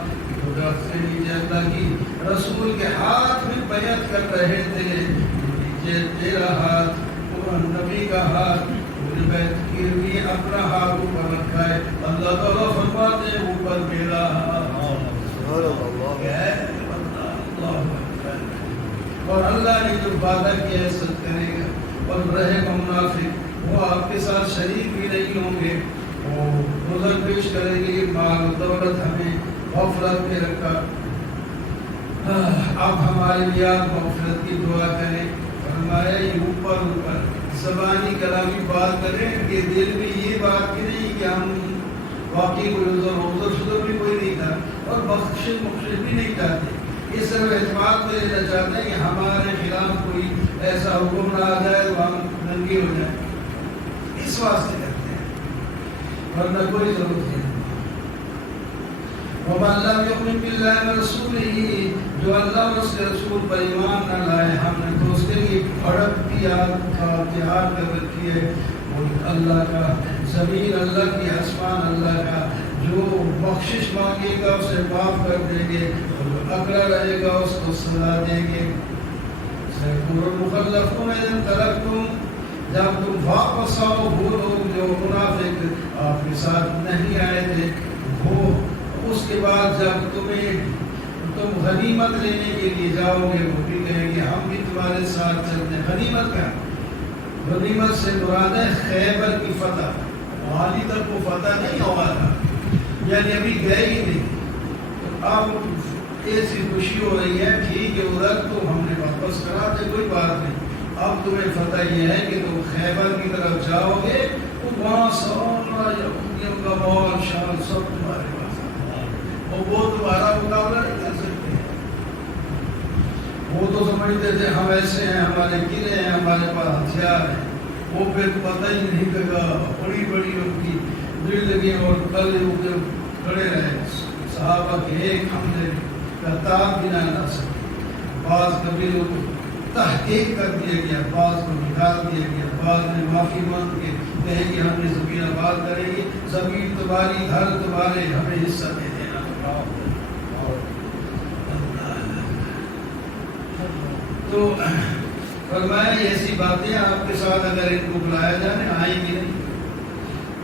درخت سے نیچے اللہ کی رسول کے ہاتھ میں بیعت کر رہے تھے، نیچے تیرا ہاتھ اور نبی کا ہاتھ، پورے بیت کے لیے اپنا ہاتھ اوپر رکھا ہے۔ اللہ تعالیٰ فرماتے ہیں اوپر میرا ہاتھ ہے، اللہ اکبر۔ اور اللہ نے جو وعدہ کیا ہے سچ کرے گا، اور رہے گا منافق وہ آپ کے ساتھ شریک بھی نہیں ہوں گے، وہ نظر پیش کریں گے کہ مال و دولت ہمیں غفلت میں رکھا۔ آپ ہمارے لیے مغفرت کی دعا کریں۔ فرمایا یہ اوپر زبانی کلامی بات کریں کہ دل میں یہ بات کی نہیں کہ ہم واقعی کوئی عذر شدر بھی کوئی نہیں تھا اور بخش بھی نہیں چاہتے، یہ صرف اعتماد میں لینا چاہتے ہیں کہ ہمارے خلاف کوئی ایسا حکم نہ آ جائے تو ہم ننگے ہو جائیں، اس واسطے کرتے ہیں، ورنہ کوئی ضرورت نہیں۔ وَمَنْ لَمْ يُؤْمِنْ بِاللَّهِ وَرَسُولِهِ، جو اللہ اور اس کے رسول پر ایمان نہ لائے، ہم نے تو اس کے لیے بھڑکتی آگ کا تیار کر رکھی ہے، وہ اللہ کا زمین اللہ کی، آسمان اللہ کا، جو بخشش مانگے گا اسے معاف کر دیں گے، اور جو اکڑا رہے گا اس کو سزا دیں گے۔ سَيَقُولُ الْمُخَلَّفُونَ إِذَا انطَلَقْتُمْ، جب تم واپس آؤ، وہ لوگ جو منافق آپ کے ساتھ نہیں آئے تھے، وہ اس کے بعد جب تم غنیمت لینے کے لیے جاؤ گے، وہ بھی کہیں گے ہم بھی تمہارے ساتھ چلتے ہیں۔ غنیمت کیا؟ غنیمت سے مراد ہے خیبر کی فتح، وہاں تک وہ فتح نہیں ہوا تھا، یعنی ابھی گئے ہی نہیں، تو اب ایسی خوشی ہو رہی ہے، ٹھیک ہے ادھر تو ہم نے واپس کرا دے، کوئی بات نہیں، اب تمہیں فتح یہ ہے کہ تم خیبر کی طرف جاؤ گے تو وہاں سارا یہودیوں کا مال شال سب تمہارے پاس، اور وہ تمہارا مقابلہ نہیں کر سکتے۔ وہ تو سمجھتے تھے ہم ایسے ہیں، ہمارے قلعے ہیں، ہمارے پاس ہتھیار ہیں، وہ پھر پتہ ہی نہیں لگا، بڑی بڑی ان کی بلڈنگیں اور قلعے کھڑے رہے، صحابہ کے ایک حملے کا تاب بھی نہ لا سکے۔ بعض قبیلوں کو تحقیق کر دیا گیا، بعض کو نکال دیا گیا، بعض نے معافی مانگ کے کہیں کہ ہم نے زمین آباد کریں گے، زمین تمہاری، گھر تمہارے، ہمیں حصہ دے دینا۔ تو فرمایا ایسی باتیں آپ کے ساتھ اگر ان کو بلایا جائے آئیں گی نہیں۔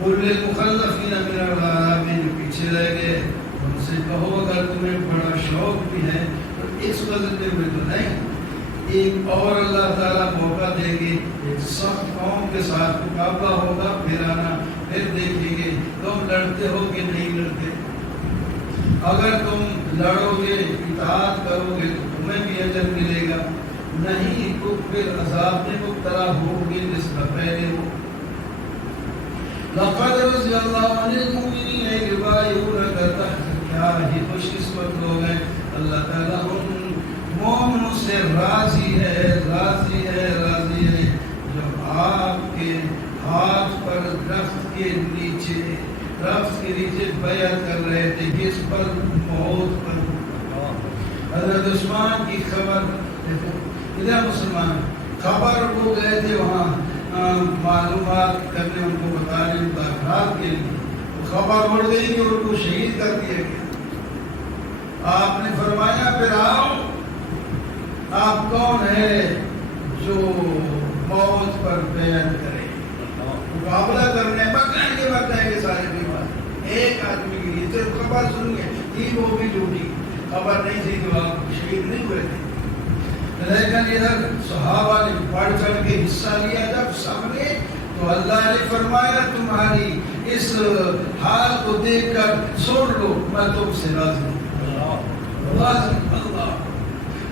قُلْ لِلْمُخَلَّفِينَ مِنَ الْأَعْرَابِ، جو پیچھے رہ گئے ان سے کہو اگر تمہیں بڑا شوق بھی ہے تو اس وجہ میں تو نہیں، ایک اور اللہ تعالیٰ موقع دیں گے، ایک سخت قوم کے ساتھ مقابلہ ہوگا، پھر آنا، پھر دیکھیں گے تم لڑتے ہو کہ نہیں لڑتے۔ اگر تم لڑو گے، اطاعت کرو گے تو تمہیں بھی اجر ملے گا، نہیں تو پھر عذاب میں مبتلا ہوگے جس کا پہلے ہو۔ لَقَدْ رَضِيَ اللَّهُ عَنِ الْمُؤْمِنِينَ إِذْ يُبَايِعُونَكَ تَحْتَ، کیا ہی خوش قسمت لوگ ہیں، اللہ تعالیٰ ان مومنوں سے راضی ہے جو آپ کے ہاتھ پر درخت کے نیچے بیعت کر رہے تھے، کس پر؟ موت پر۔ حضرت عثمان کی خبر ادھر مسلمان خبر وہ گئے تھے وہاں معلومات کرنے، ان کو بتانے مذاکرات کے لیے، خبر اڑ گئی کہ ان کو شہید کر دیا گیا۔ آپ نے فرمایا پھر آؤ، آپ کون ہے جو موت پر بیعت کرے؟ مقابلہ کرنے بتائیں گے سارے بیمار، ایک آدمی کے لیے صرف خبر سنی ہے، تھی وہ بھی جھوٹی خبر نہیں تھی جو آپ شہید نہیں ہوئے تھے، لیکن ادھر صحابہ نے بڑھ چڑھ کے حصہ لیا، جب سب نے تو اللہ نے فرمایا تمہاری اس حال کو دیکھ کر سن لو میں تم سے راضی ہوں،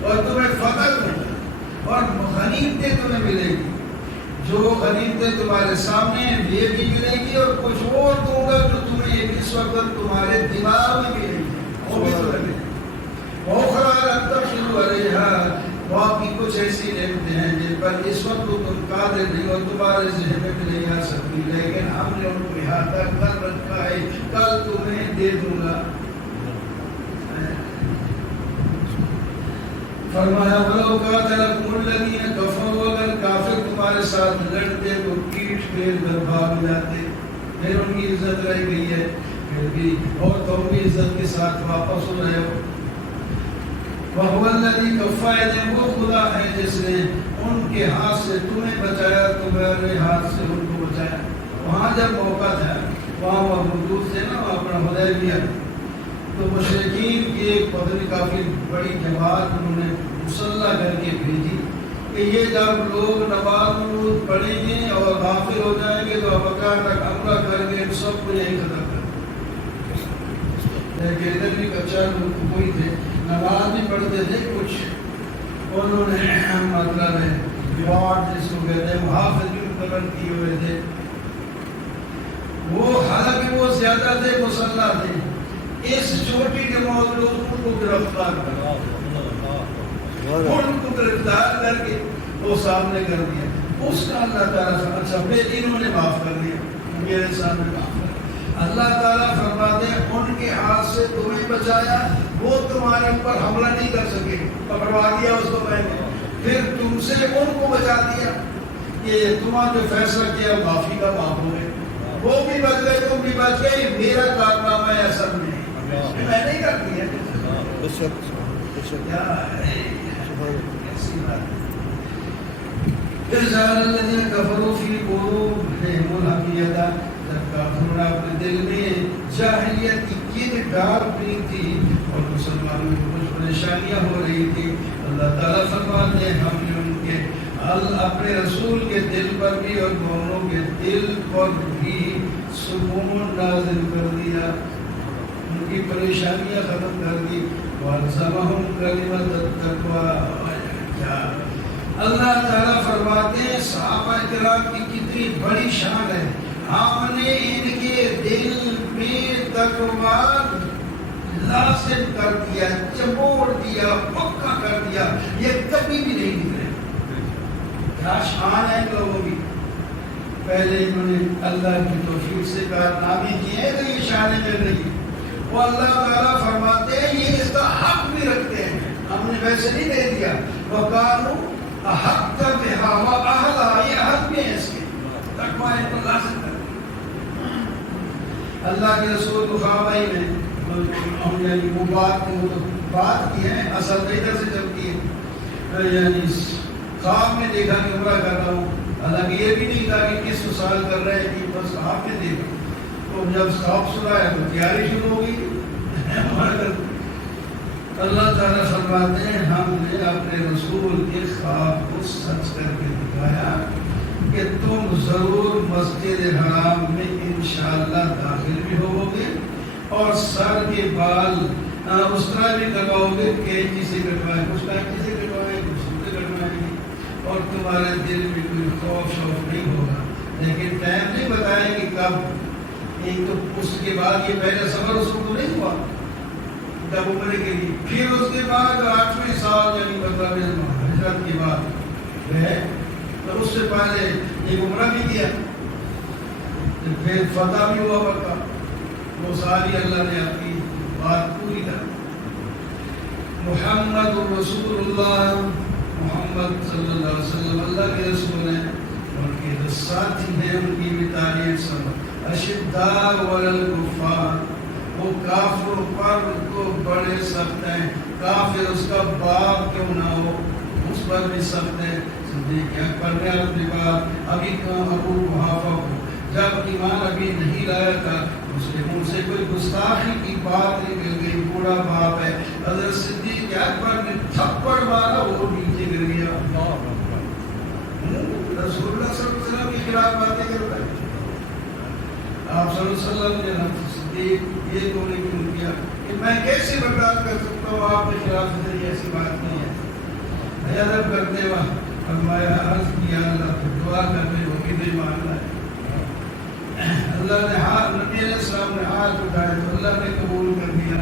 اور تمہیں فتح دوں اور غنیمتیں تمہیں ملے گی، جو غنیمتیں تمہارے سامنے ہیں یہ بھی ملے گی، اور کچھ اور دوں گا جو تمہیں اس وقت تمہارے دماغ میں ملے گی، وہ بھی تمہیں ملے گی۔ باقی کچھ ایسی نعمتیں ہیں جن پر اس وقت تم قادر نہیں اور تمہارے ذہن میں بھی نہیں آ سکتی، لیکن ہم نے ان کو یہاں تک کر رکھا ہے، کل تمہیں دے دوں گا۔ فرمایا وَلَوْ قَاتَلَكُمُ الَّذِينَ كَفَرُوا، اگر کافر تمہارے ساتھ لڑتے تو پیٹھ پھیر کر بھاگ جاتے، پھر ان کی عزت رہ گئی ہے، پھر بھی اور تم بھی عزت کے ساتھ واپس ہو رہے ہو۔ وَهُوَ الَّذِي كَفَّ أَيْدِيَهُمْ، وہ خدا ہے جس نے ان کے ہاتھ سے تمہیں بچایا، تمہارے ہاتھ سے ان کو بچایا۔ وہاں جب موقع تھا، وہاں وہ موجود تھے نا، وہاں پر حدیبیہ، تو مشرکین کی ایک پتنی کافی بڑی جماعت انہوں نے مسلح کر کے بھیجی کہ یہ جب لوگ نماز نماز پڑھیں گے اور غافل ہو جائیں گے تو مکہ تک حملہ کر کے سب کو یہی ختم کر دیں۔ لیکن ادھر بھی کچا کوئی تھے، نماز بھی پڑھتے تھے، کچھ انہوں نے مطلب گارڈ جس کو کہتے ہیں محافظ بھی مقرر کیے ہوئے تھے، وہ حالانکہ وہ زیادہ تھے، مسلح تھے، اس چھوٹی جماعت لوگ ان کو گرفتار کر کے وہ سامنے کر دیا، اس کا اللہ تعالیٰ سے اچھا پھر انہوں نے معاف کر دیا، میرے سامنے معاف کر دیا۔ اللہ تعالیٰ فرماتے ہیں ان کے ہاتھ سے تمہیں بچایا، وہ تمہارے اوپر حملہ نہیں کر سکے، پکڑوا دیا اس کو میں نے، پھر تم سے ان کو بچا دیا کہ تمہارا جو فیصلہ کیا معافی کا معاف ہو گئے، وہ بھی بچ گئے، تم بھی بچ گئے، میرا کارنامہ ہے اصل میں میں نہیں کرتی ہے، کیا ہے ایسی بات۔ ارجال الذین کفروا فی قلوبہم الحمیۃ، جب کافروں نے اپنے دل میں جاہلیت کی کیل ڈال دی تھی اور مسلمانوں کو کچھ پریشانیاں ہو رہی تھی، اللہ تعالیٰ فرماتے ہیں ہم نے ان کے اپنے رسول کے دل پر بھی اور دونوں کے دل پر بھی سکون نازل کر دیا، ان کی پریشانیاں ختم کر دی، وَأَلْزَمَهُمْ كَلِمَةَ التَّقْوَىٰ۔ اللہ تعالیٰ فرماتے ہیں صحابہ کرام کی کتنی بڑی شان ہے، ہم نے ان کے دل میں تقویٰ لازم کر دیا، چموڑ دیا، پکا کر دیا، یہ کبھی بھی نہیں نکلے۔ کیا شان ہے لوگوں کی، پہلے انہوں نے اللہ کی توفیق سے کارنامے کیے ہیں تو یہ شانیں مل رہی ہیں۔ وہ اللہ تعالیٰ فرماتے ہیں یہ اس کا حق بھی رکھتے ہیں، ہم نے ویسے نہیں دے دیا، وَقَالُوا أَحَقَّ بِهَا وَأَهْلَهَا، یہ حق بھی ہے اس کے، تقویٰ ان کو لازم کر دیا۔ اللہ کے رسول کو خواب آئی میں ہم یعنی وہ بات کی ہے، اصل ادھر سے چلتی ہے، یعنی خواب میں دیکھا کہ عمرہ کر رہا ہوں، حالانکہ یہ بھی نہیں کہا کہ کس سال کر رہے ہیں، کہ بس خواب میں دیکھا، تو جب خواب سنا ہے تو تیاری شروع ہو گئی۔ اللہ تعالیٰ فرماتے ہیں ہم نے اپنے رسول کے خواب کو سچ کر کے دکھایا کہ تم ضرور مسجد حرام میں انشاءاللہ داخل بھی ہو گے اور سر کے بال اس طرح بھی لگاؤ گے کینچی سے کٹوائے، کچھ کینچی سے کٹوائے، کچھ سے کٹوائیں گے، اور تمہارے دل میں کوئی خوف شوف نہیں ہوگا، لیکن ٹائم نہیں بتائیں کہ کب، ایک تو اس کے بعد یہ پہلا سفر اس کو نہیں ہوا جب عمرے کے لیے، پھر اس کے بعد 8ویں سال یعنی 15 ہجرت کے بعد گئے، تو اس سے پہلے ایک عمرہ بھی کیا، پھر فتح بھی ہوا مکہ، وہ ساری اللہ نے آپ کی بات پوری کر۔ محمد رسول اللہ، محمد صلی اللہ علیہ وسلم اللہ کے رسول ہیں، ان کے جو ساتھی ہیں ان کی بھی تعریف سمجھ، اشداء علی الکفار، وہ کافر پر کو بڑے سخت ہیں، کافر اس کا باپ کیوں نہ ہو اس پر بھی سخت ہے۔ صدیق اکبر نے اپنی بات ابھی ابو قحافہ کو جب ایمان ابھی نہیں لایا تھا، اس کے منہ سے کوئی گستاخی کی بات نکل گئی، بوڑھا باپ ہے، حضرت صدیق اکبر نے تھپڑ مارا، وہ نیچے گر گیا۔ رسول اللہ صلی اللہ علیہ وسلم کی خلاف باتیں کرتا ہے. آپ صلی اللہ علیہ وسلم نے حضرت صدیق یہ تو نے کیوں کیا کہ میں کیسے برداشت کر سکتا ہوں آپ کے خلاف سے, ایسی بات نہیں ہے. ادب کرتے وقت فرمایا عرض کیا اللہ کو دعا کرنے وہ کتنے ماننا ہے. اللہ نے ہاتھ نبی علیہ السلام نے ہاتھ اٹھائے تو اللہ نے قبول کر دیا.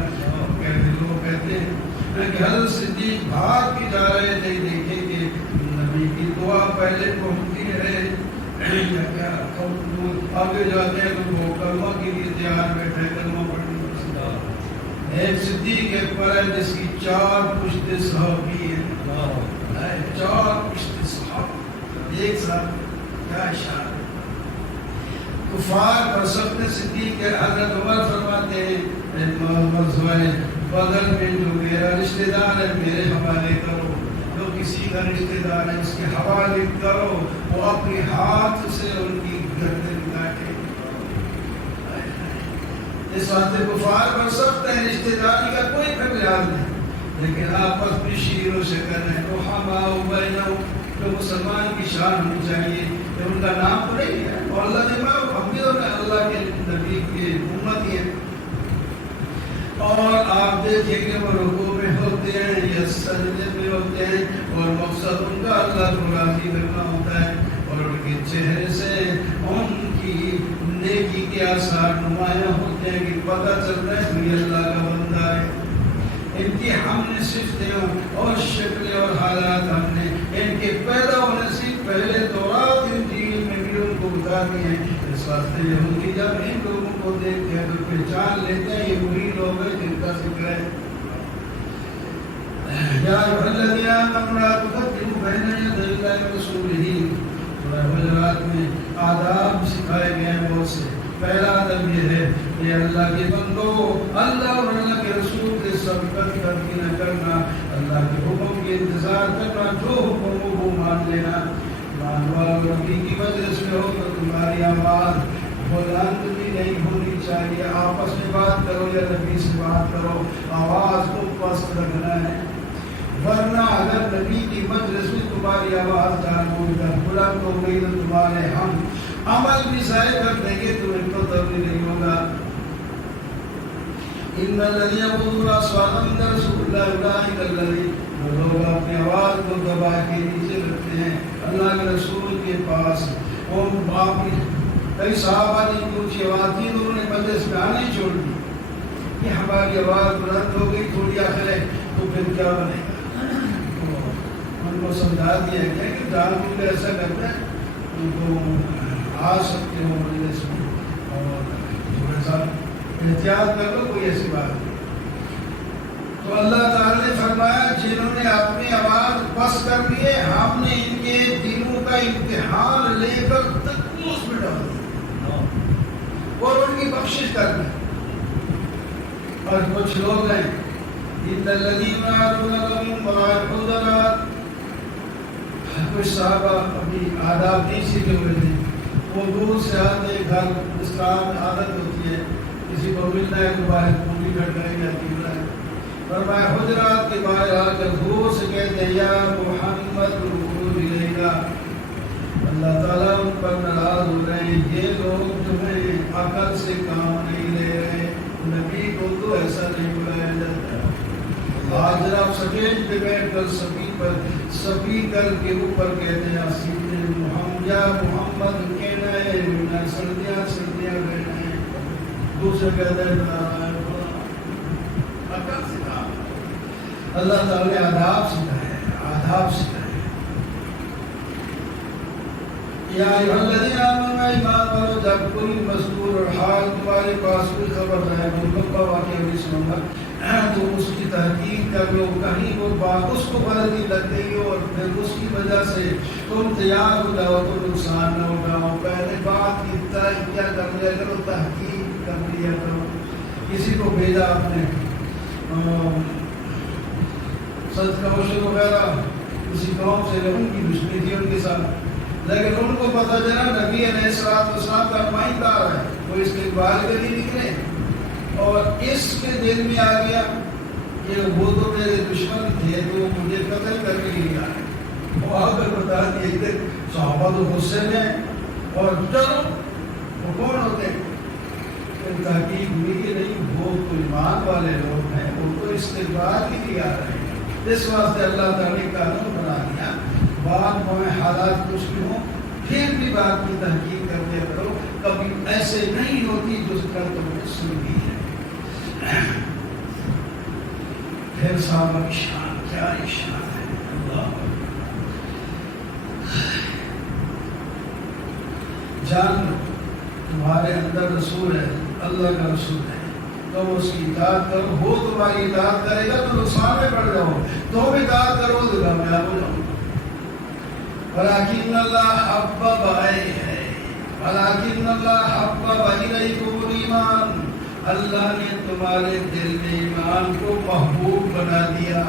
لوگ کہتے ہیں کہ حضرت صدیق بھاگ کے جا رہے تھے, دیکھیں کہ نبی کی دعا پہلے پہنچتی ہے کیا آگے جاتے ہیں تو وہ کلمہ کے لیے تیار بیٹھے کلمہ پڑھنے. ایک صدیق ایک پر ہے جس کی 4 پشت صحابی ہیں, 4 پشت صحابی ایک ساتھ. کیا شان کفار پر سب نے صدیق کے. حضرت عمر فرماتے ہیں بدر میں جو میرا رشتہ دار ہے میرے حوالے کرو, جو کسی کا رشتہ دار ہے اس کے حوالے کرو, وہ اپنے ہاتھ سے ان کی گردن کاٹے. اس واسطے کفار پر سخت ہے, رشتہ داری کا کوئی فریاد نہیں, لیکن آپس میں شیر و شکر ہے. رحماء بینہم, جو مسلمان کی شان ہونی چاہیے, ان کا نام تو نہیں ہے اور اللہ نے ہم بھی اللہ کے نبی کی امت ہی ہے. اور آپ دیکھیں کہ وہ رکوع میں ہوتے ہیں یا سجدے میں ہوتے ہیں اور مقصد ان کا اللہ کو راضی کرنا ہوتا ہے, اور ان کے چہرے سے ان کی نیکی کے آثار نمایاں ہوتے ہیں کہ پتہ چلتا ہے کہ یہ اللہ کا بندہ ہے. ان کی ہم نے صفتیں اور شکلیں اور حالات ہم نے ان کے پیدا ہونے سے پہلے تورات انجیل میں بھی ان کو بتا دیے ہیں. اس واسطے یہودی جب ان لوگوں کو دیکھتے ہیں تو پہچان لیتے ہیں یہ وہی لوگ ہیں جن کا ذکر ہے. یا ایھا الذین آمنوا لا تقدموا بین یدی اللہ ورسولہ. سورہ حجرات میں آداب سکھائے گئے ہیں بہت سے. پہلا ادب یہ ہے کہ اللہ کے بندو اللہ اور اللہ کے رسول کے سبقت قدر نہ کرنا, اللہ کے حکم کے انتظار کرنا, جو حکم ہو وہ مان لینا. مانوا نبی کی مجلس میں ہو تو تمہاری آواز بلند بھی نہیں ہونی چاہیے. آپس میں بات کرو یا نبی سے بات کرو, آواز کو پست رکھنا ہے. ورنہ اگر نبی کی مجلس میں تمہاری آواز جان ہو کر بلند ہو گئی تو تمہارے ہم عمل بھی ضائع کر دیں گے, تمہیں پتہ بھی نہیں ہوگا. ان الذین یغضون اصواتهم عند رسول اللہ اولئک الذین, جو لوگ اپنی آواز کو دبا کے نیچے رکھتے ہیں اللہ کے رسول کے پاس. اور باقی کئی صحابہ نے اونچی آواز دی, انہوں نے مجلس میں آنے چھوڑ دی کہ ہماری آواز بلند ہو گئی تھوڑی آخر ہے تو پھر کیا بنے گا. ان کو سمجھا دیا گیا کہ جان بوجھ کر ایسا کرتے ہیں ان کو آ سکتے ہو مجلس میں, اور تھوڑا سا احتیاط کر لو, کوئی ایسی بات نہیں. تو اللہ تعالی نے فرمایا جنہوں نے اپنی آواز بس کر لی ہے ہم نے ان کے دلوں کا امتحان لے کر تکلیف میں ڈال دیا اور ان کی بخشش کر دی. اور کچھ لوگ ہیں ان الذین یعلمون لهم مواعظ الحسنات, کچھ صحابہ ابھی آداب نہیں سیکھے ہوئے تھے, وہ دور سے آتے گھر, اس کا عادت ہوتی ہے کسی کو ملنا ہے تو باہر پوری کٹ کریں گے اکیلا ہے. فرمایا حجرات کے باہر آ کر زور سے کہتے ہیں یا محمد رسول الیک. اللہ تعالیٰ ان پر ناراض ہو رہے ہیں, یہ لوگ جو ہیں عقل سے کام نہیں لے رہے. نبی کو تو ایسا نہیں بلایا جاتا. آج جناب سٹیج پہ بیٹھ کر سپیکر کے اوپر کہتے ہیں سیدھے محمد یا محمد کہنا ہے, سردیاں سردیاں کہنا ہے, دوسرے کہتے ہیں اللہ تعالیٰ نے آداب سکھائے, آداب سکھائے. یا ایھا الذین آمنوا, ایمان والو, جب کوئی مذکور اور حال تمہارے پاس کوئی خبر رہے لمبا واقعہ بھی سننا تو اس کی تحقیق کر لو. کہیں وہ بات اس کو غلطی لگ گئی اور پھر اس کی وجہ سے تم تیار ہو جاؤ تو نقصان نہ اٹھاؤ. پہلے بات کی کیا کر لیا کرو, تحقیق کر لیا کرو. کسی کو بھیجا آپ نے صدقہ وشر وغیرہ کسی قوم سے, ان کی دشمنی تھی ان کے ساتھ, لیکن ان کو پتہ چلا نبی علیہ السلام کا مائندار ہے, وہ اس کے اقبال کے لیے نکلے, اور اس کے دل میں آ گیا کہ وہ تو میرے دشمن تھے تو مجھے قتل کرنے کے لیے آئے. وہ آ کر بتا دیے, صحابہ تو غصے میں اور ڈرو. وہ کون ہوتے ہیں؟ تحقیق ہوئی کہ نہیں، وہ تو ایمان والے لوگ ہیں، وہ تو استغفار کے لیے آ رہے ہیں. اس واسطے اللہ تعالیٰ نے قانون بنا دیا، بعد میں حالات کچھ بھی ہوں پھر بھی بات کی تحقیق کرتے کرو، کبھی ایسے نہیں ہوتی جو کل تم نے سنی ہے. پھر صحابہ کی شان، کیا شان ہے. اللہ جان لو تمہارے اندر رسول ہے، اللہ کا رسول ہے، تم اس کی اطاعت کرو، وہ تمہاری اطاعت کرے گا تو نقصان میں پڑ جاؤ، تم اطاعت کرو تو کامیاب ہو جاؤ. ولیکن اللہ حبب ہے، ولیکن اللہ حبب الیکم الایمان، اللہ نے تمہارے دل میں ایمان کو محبوب بنا دیا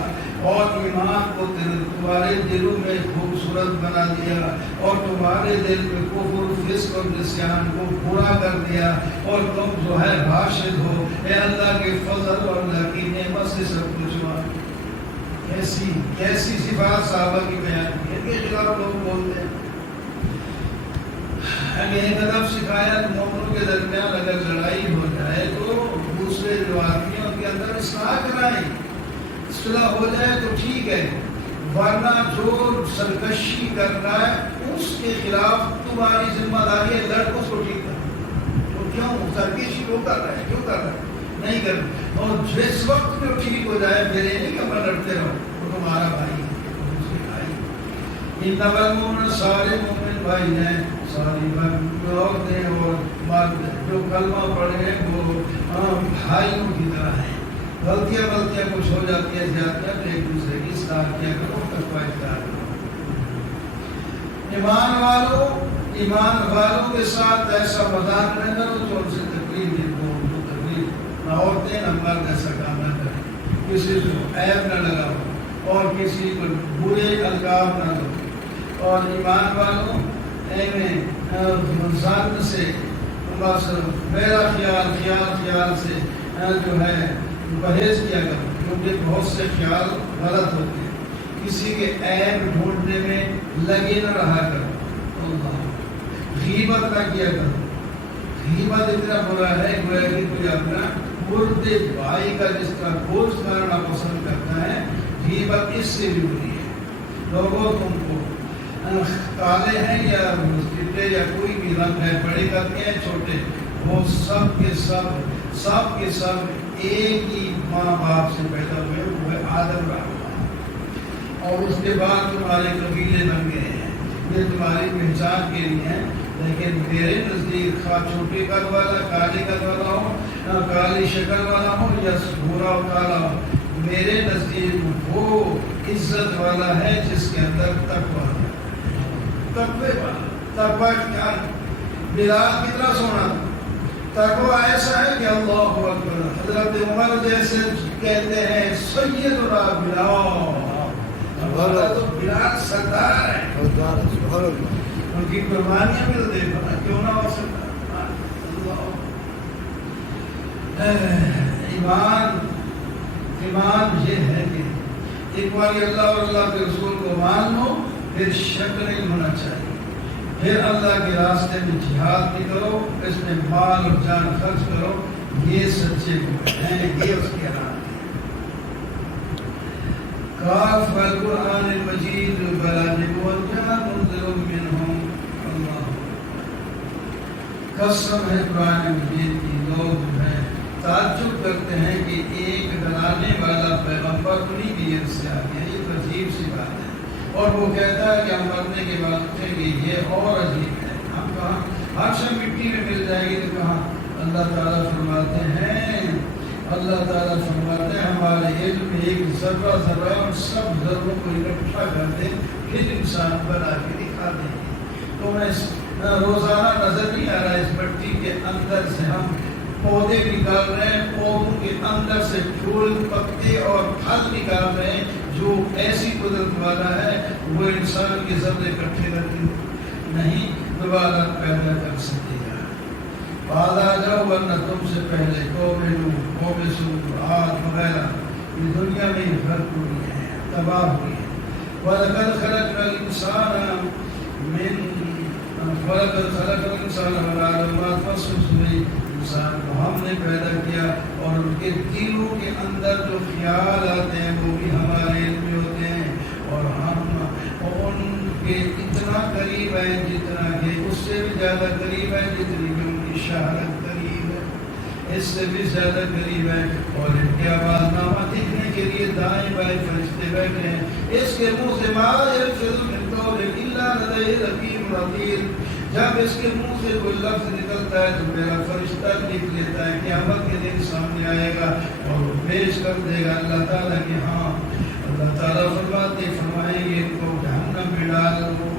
اور ایمان کو تمہارے دلوں میں خوبصورت بنا دیا اور تمہارے دل میں کفر، فسق اور نسیان کو برا کر دیا اور تم جو ہے راشد ہو. اے اللہ کے فضل اور اللہ کی نعمت سے سب کچھ ہوا. کیسی کیسی صفات صحابہ کی بیان کی، ان کے خلاف لوگ بولتے ہیں. ایک ادب سکھایا مومنوں کے درمیان اگر لڑائی ہو جائے تو دوسرے جو آدمی ان کے اندر اصلاح کرائیں، اصلاح ہو جائے تو ٹھیک ہے، ورنہ جو سرکشی کر رہا ہے اس کے خلاف تمہاری ذمہ داری ہے لڑکوں کو ٹھیک کرنا. تو کیوں سرکشی وہ کر رہا ہے، کیوں کر رہا ہے؟ نہیں کر. اور جس وقت جو ٹھیک ہو جائے میرے نہیں کہ میں لڑتے رہو، وہ تمہارا بھائی ہے، انما المؤمنون سارے مومن بھائی ہیں، ساری عورتیں اور مرد جو کلمہ پڑھے ہیں وہ بھائیوں کی طرح ہیں. غلطیاں کچھ ہو جاتی ہے، زیادتیاں تو ایک دوسرے کی اصلاح کیا کرو، تقوی اختیار کرو. ایمان والوں کے ساتھ ایسا مذاق نہ کرو جو ان سے تکلیف دے دو، جو تکلیف نہ عورتیں نہ مرد ایسا کام نہ کریں، کسی کو عیب نہ لگاؤ اور کسی کو برے القاب نہ دو. اور ایمان والوں ظن سے بس میرا خیال سے جو ہے پرہیز کیا کرو، کیونکہ بہت سے خیال غلط ہوتے ہیں. کسی کے عیب ڈھونڈنے میں لگے نہ رہا کرو. غیبت نہ کیا کرو. غیبت اتنا برا ہے گویا کہ کوئی اپنا مردے بھائی کا جس کا گوشت کھانا پسند کرتا ہے، غیبت اس سے بھی بری ہے. لوگوں تم کو کالے ہیں یا چٹے یا کوئی بھی رنگ ہے، بڑے کرتے ہیں چھوٹے، وہ سب کے سب ایک ہی ماں باپ سے پیدا ہوئے، وہ ہے آدم رحمہ. اور اس کے بعد تمہارے قبیلے بن گئے ہیں، یہ تمہاری پہچان کے لیے ہیں. لیکن میرے نزدیک خواہ چھوٹے قد والا، کالے قد والا ہو، کالی شکل والا ہو یا بھورا و کالا ہو، میرے نزدیک وہ عزت والا ہے جس کے اندر تقویٰ ہے. تقوی والا، تقوی کیا ہے؟ بلال کتنا سونا تھا. تقوی ایسا ہے کہ اللہ اکبر، حضرت عمر جیسے کہتے ہیں سیدنا بلال، تو بلال سردار ہے، ان کی قربانیاں بھی تو دیکھو نا، کیوں نہ ہو سکتا. ایمان یہ ہے کہ ایک بار اللہ اور اللہ کے رسول کو مان لو، پھر شک نہیں ہونا چاہیے. پھر اللہ کے راستے میں جہاد بھی کرو، اس میں مال اور جان خرچ کرو. یہ سچے ہیں، یہ اس کے حالات ہیں. کاف والقرآن المجید بلغ وجاء منذر منهم. اللہ قسم ہے قرآن مجید کی، لوگ ہیں تعجب کرتے ہیں کہ ایک ڈرانے والا پیغمبر انہیں کی جنس سے آ گیا. یہ تو عجیب سی بات ہے. اور وہ کہتا ہے کہ ہم مرنے کے بعد اٹھیں گے، یہ اور عجیب ہے. ہم کہاں ہر شب مٹی میں مل جائے گی تو کہاں. اللہ تعالیٰ فرماتے ہیں ہمارے علم میں ایک ذرہ اور سب ذروں کو اکٹھا کر دیں پھر انسان بنا کے دکھا دیں گے. تو میں روزانہ نظر نہیں آ رہا ہے اس مٹی کے اندر سے ہم پودے نکال رہے ہیں، پودوں کے اندر سے پھول، پتے اور پھل نکال رہے ہیں. جو ایسی قدرت والا ہے وہ انسان کے ذرے اکٹھے کر کے نہیں دوبارہ پیدا کر سکے گا. بعد آ جاؤ ورنہ تم سے پہلے قوم نوح، قوم صالح، عاد وغیرہ یہ دنیا میں ہی غرق ہوئی ہے، تباہ ہوئی ہے. وَلَقَدْ خَلَقْنَا الْإِنسَانَ مِنْ وَلَقَدْ خَلَقْنَا الْإِنسَانَ وَنَعْلَمُ مَا تُوَسْوِسُ بِهِ، انسان کو ہم نے پیدا کیا اور ان کے دلوں کے اندر جو خیال آتے ہیں وہ بھی ہمارے علم میں ہوتے ہیں، اور ہم ان کے اتنا قریب ہیں جتنا کہ اس سے بھی زیادہ قریب ہیں جتنی کہ ان کی شہادت قریب ہے، اس سے بھی زیادہ قریب ہے، اور ان کے آواز نامہ لکھنے کے لیے دائیں بائیں فرشتے بیٹھے ہیں، اس کے منہ سے ما یلفظ من قول الا لدیہ رقیب عتید، جب اس کے منہ سے کوئی لفظ نکلتا ہے تو میرا فرشتہ لکھ لیتا ہے، قیامت کے دن سامنے آئے گا اور وہ پیش کر دے گا اللہ تعالیٰ کہ ہاں، اللہ تعالیٰ فرمائیں گے ان کو جہنم میں ڈال دو،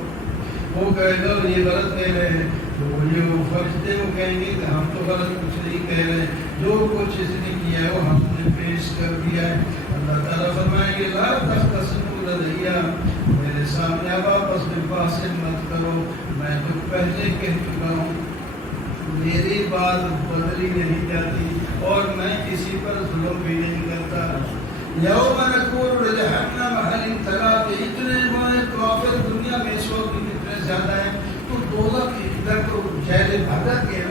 وہ کہے گا یہ غلط کہہ رہے ہیں، تو یہ وہ فرشتے وہ کہیں گے کہ ہم تو غلط کچھ نہیں کہہ رہے، جو کچھ اس نے کیا ہے وہ ہم نے پیش کر دیا ہے۔ اللہ تعالیٰ فرمائیں گے لا تختصموا لدیّ، میرے سامنے اب آپس میں بحث مت کرو، میں تو پہلے کہہ چکا ہوں، میری بات بدلی نہیں جاتی اور میں کسی پر ظلم بھی نہیں کرتا۔ یوم نقول لجہنم هل امتلأت، اتنے بڑے کافر دنیا میں اس وقت اتنے زیادہ ہیں، تو دوزخ کے اندر تو جیل بھگت کے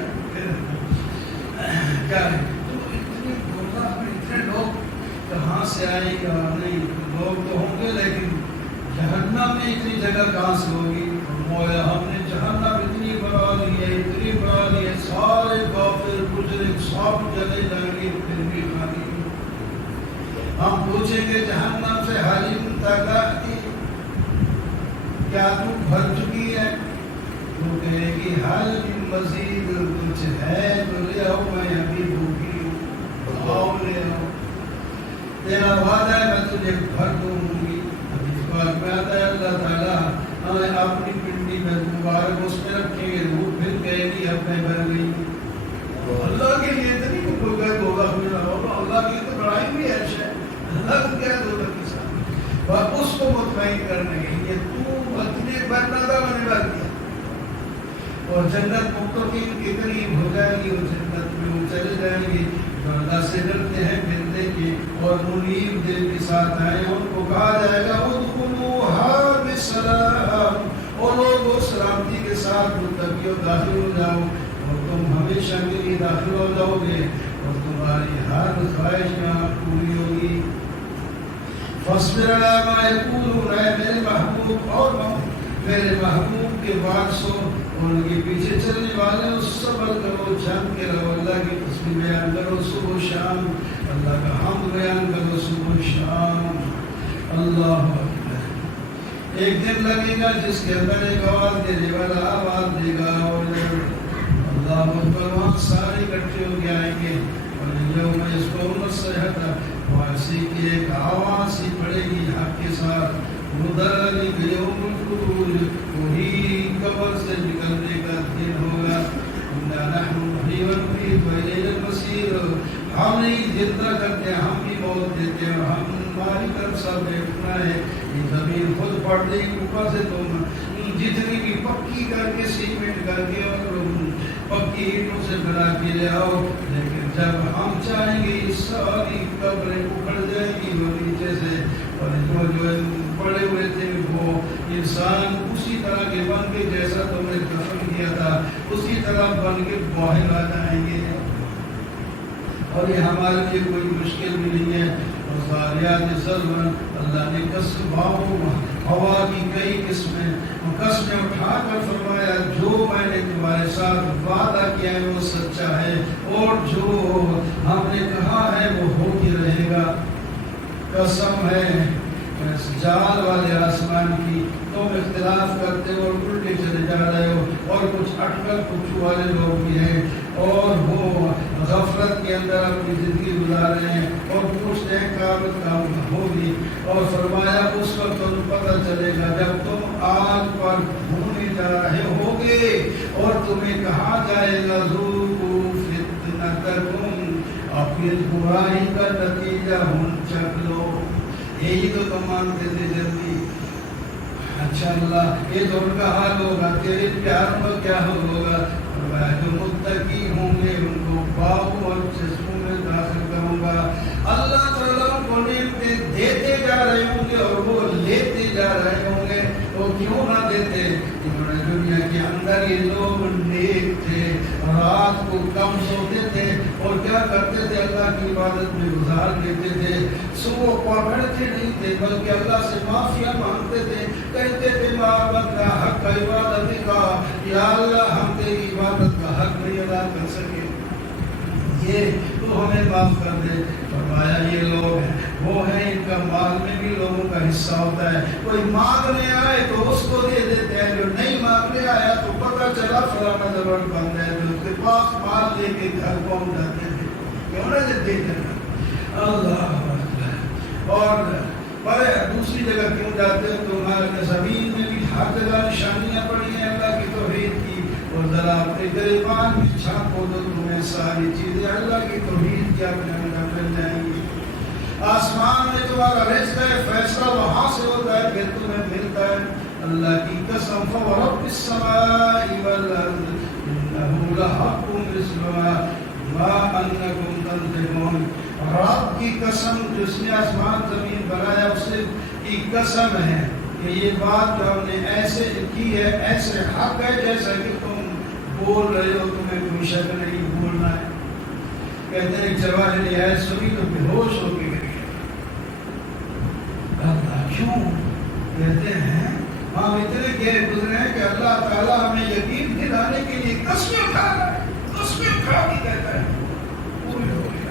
کیا ہے، تو اتنے دوزخ میں اتنے لوگ کہاں سے آئیں گے؟ نہیں، لوگ تو ہوں گے لیکن جہنم میں اتنی جگہ کہاں سے ہوگی؟ مولا ہم نے جہنم اتنی بنا لی ہے، اتنی بنا لی ہے، سارے کافر مجرم سب چلے جائیں گے، پھر بھی خالی۔ ہم پوچھیں گے جہنم سے حلیم تک کیا تو بھر چکی ہے؟ تو کہے گی حل مزید کچھ ہے تو لے آؤ، میں ابھی بھوکی ہوں، آؤ لے آؤ، تیرا وعدہ ہے میں تجھے بھر دوں گی۔ ابھی اس بات میں آتا ہے اللہ تعالیٰ ہمیں اپنی پنڈی میں مبارک اس میں رکھیں گے، وہ پھر کہے گی اب میں بھر گئی۔ اللہ کے لیے تو نہیں کوئی کہے دوزخ میں نہ ہو، اللہ کی تو لڑائی بھی ہے، اللہ کو کیا دوزخ کے ساتھ، اور اس کو مطمئن کرنے کے لیے تو اتنے برنادہ میں نے ڈال دیا، اور جنت متقین کے قریب ہو جائے گی، اور جنت میں وہ چلے جائیں گے جو اللہ سے ڈرتے ہیں ڈرنے کے اور منیب دل کے ساتھ آئے، ان کو کہا جائے گا ادخلوها بسلام، اور لوگوں سلامتی کے ساتھ متقیوں داخل ہو جاؤ، اور تم ہمیشہ کے لیے داخل ہو جاؤ گے، اور تمہاری ہر خواہش یہاں پوری ہوگی۔ فاصبر علی ما یقولون، اے میرے محبوب اور میرے محبوب کے وارثوں، ان کے پیچھے چلنے والے صبر کرو، جھک کے رہو، اللہ کی تسبیح بیان کرو صبح و شام، اللہ کا حمد بیان کرو صبح و شام۔ اللہ اکبر۔ ایک دن لگے گا جس کے اندر ایک آواز دینے والا آواز دے گا، اور اللہ اکبر، وہاں سارے اکٹھے ہو کے آئیں گے، اور یوم یسمعون الصیحۃ، ویسے کی ایک آواز ہی پڑے گی حق کے ساتھ، ذالک یوم الخروج، وہی قبر سے نکلنے کا دن ہوگا، انا نحن نحیی ونمیت والینا المصیر، ہم نہیں زندہ کرتے، ہم بھی موت دیتے ہیں، اور ہماری طرف سب بیٹھنا ہے۔ یہ زمین خود پڑ دے گی اوپر سے، تم جتنی بھی پکی کر کے سیمنٹ کر کے اور پکی اینٹوں سے بنا کے لے آؤ، لیکن جب ہم چاہیں گے یہ ساری قبریں اکھڑ جائیں گی وہ نیچے سے، اور جو پڑے ہوئے تھے وہ انسان اسی طرح کے بن کے جیسا تم نے دفن کیا تھا اسی طرح بن کے باہر آ جائیں گے، اور یہ ہمارے لیے کوئی مشکل بھی نہیں ہے۔ اور ذاریات ضرباً، اللہ نے ہوا کی کئی قسمیں اٹھا کر فرمایا جو میں نے تمہارے ساتھ وعدہ کیا ہے وہ سچا ہے، اور جو ہم نے کہا ہے وہ ہو کے رہے گا۔ قسم ہے جال والے آسمان کی، تم اختلاف کرتے ہو اور الٹے چلے جا رہے ہو، اور کچھ اٹکل پچھو والے لوگ بھی ہیں، اور وہ غفلت کے اندر اپنی زندگی گزار رہے ہیں، اور پوچھتے ہیں قیامت کام ہوگی، اور فرمایا اس وقت تم پتہ چلے گا جب تم آگ پر بھونے جا رہے ہوگے، اور تمہیں کہا جائے گا ذوقوا فتنتکم، اپنی برائی کا نتیجہ ہم چکھ لو۔ یہی تو تم مانتے تھے جلدی، اچھا اللہ یہ تو ان کا حال ہوگا، تیرے پیار میں کیا ہوگا؟ جو متقی ہوں گے ان کو باغوں اور چشموں میں داخل کروں گا۔ اللہ تعالیٰ کو نعمتیں دیتے جا رہے ہوں گے اور وہ لیتے جا رہے ہوں گے، وہ کیوں نہ دیتے؟ انہوں نے دنیا کے اندر یہ لوگ نیک تھے، رات کو کم سوتے تھے اور کیا کرتے تھے؟ اللہ کی عبادت میں گزار دیتے تھے، صبح پکڑتے نہیں تھے بلکہ اللہ سے معافیا مانگتے تھے، کہتے تھے معبد کا حق عبادت کا، یا اللہ ہم تیری عبادت کا حق نہیں ادا کر سکے، یہ تو ہمیں معاف کر دے۔ فرمایا یہ لوگ ہیں وہ ہیں ان کا مال میں بھی لوگوں کا حصہ ہوتا ہے، کوئی مانگنے آئے تو اس کو دے دیتے ہیں، جو نہیں مانگنے آیا تو پتہ چلا فلانا ضرورت بند ہے، جو اس کے پاس مال لے کے گھر پہنچ جاتے تھے، کیوں نہ دیتے ہیں؟ اللہ اکبر۔ اور بڑے دوسری جگہ کیوں جاتے ہیں؟ تمہارے زمین میں بھی ہر جگہ نشانیاں پڑی ہیں اللہ کی توحید کی، اور ذرا اپنے گریبان بھی چھاپو تو تمہیں ساری چیزیں اللہ کی توحید کی اپنے اندر مل جائیں گی۔ آسمان میں تمہارا رزق ہے، فیصلہ وہاں سے ہوتا ہے، پھر تمہیں ملتا ہے۔ اللہ کی قسم فورب السماء والارض انہ لحق مثل ما انکم تنطقون، رب کی قسم جس نے آسمان زمین بنایا اس کی قسم ہے کہ یہ بات جو ہم نے ایسے کی ہے، ایسے حق ہے جیسا کہ تم بول رہے ہو، تمہیں کوئی شک نہیں بولنا ہے۔ کہتے ہیں جواہر لے آئے سبھی تو بے ہوش ہو کے گئے۔ اللہ کیوں؟ کہتے ہیں ہم اتنے گہرے گزرے ہیں کہ اللہ تعالیٰ ہمیں یقین دلانے کے لیے قسمیں اٹھا رہا ہے، قسمیں اٹھا کے کہتا ہے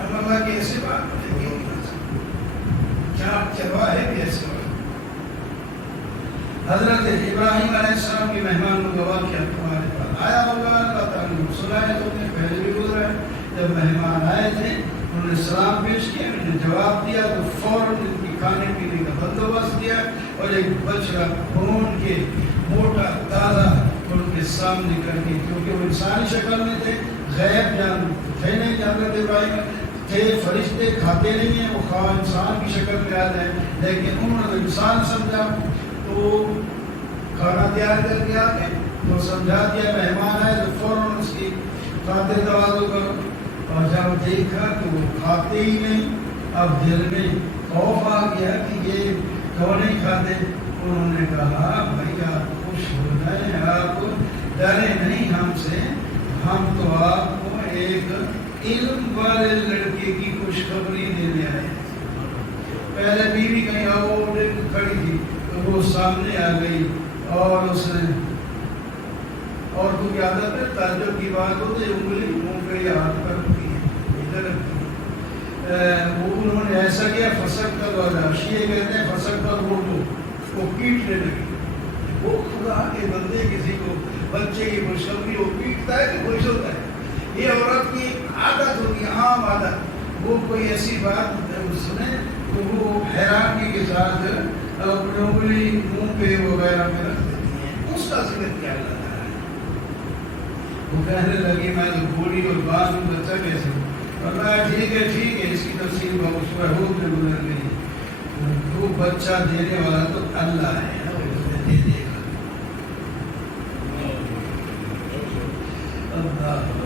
ہم اللہ کی ایسی بات نہیں کر سکتے، کیا جواہر بھی ایسے بات۔ حضرت ابراہیم علیہ السلام کی مہمان کو گواہ کیا تمہارے پاس آیا ہوگا، اللہ تعالیٰ نے سنایا، تو نے پہلے بھی گزرا ہے، جب مہمان آئے تھے انہوں نے سلام پیش کیا، انہوں نے جواب دیا تو فوراً ان کی کھانے پینے کا بندوبست کیا اور ایک بچڑا بھون کے موٹا تازہ ان کے سامنے کر کے، کیونکہ وہ انسانی شکل میں تھے، غیب جان تھے نہیں، حضرت ابراہیم تھے فرشتے کھاتے نہیں ہیں، وہ خواہ انسان کی شکل میں آ جائیں، لیکن انہوں نے انسان سمجھا تو کھانا تیار کر کے آتے تو سمجھا دیا مہمان آئے تو فوراً اس کی خاطر توازو کرو، اور جب دیکھا تو وہ کھاتے ہی نہیں، اب دل میں خوف آ گیا کہ یہ کیوں نہیں کھاتے؟ انہوں نے کہا بھائی آپ خوش ہو جائیں، آپ ڈرے نہیں ہم سے، ہم تو آپ کو ایک علم والے لڑکے کی خوشخبری دینے آئے۔ پہلے بیوی کہیں اور کھڑی تھی تو وہ سامنے آ گئی اور اس نے، اور تو کی عادت ہے تعجب کی بات ہو تو انگلی منہ پہ ہاتھ پر رکھتی ہے، ادھر رکھتی ہے، وہ انہوں نے ایسا کیا فسق کر والا شیعہ کہتے ہیں فسق پر وہ پیٹنے لگی۔ وہ خدا کے بندے کسی کو بچے کی خوشخبری وہ پیٹتا ہے کہ خوش ہوتا ہے؟ یہ عورت کی عادت ہوتی ہے، عام عادت، وہ کوئی ایسی بات سنے تو وہ حیرانی کے ساتھ اپنی انگلی منہ پہ وغیرہ میں رکھ دیتی ہیں، اس کا ذکر کیا جاتا ہے؟ وہ کہنے لگی میں تو بوڑھی اور بعد میں بچہ کیسے؟ فرمایا ٹھیک ہے، اس کی تفصیل بہت محبوب میں گزر گئی، وہ بچہ دینے والا تو اللہ ہے، دے دے گا۔ اللہ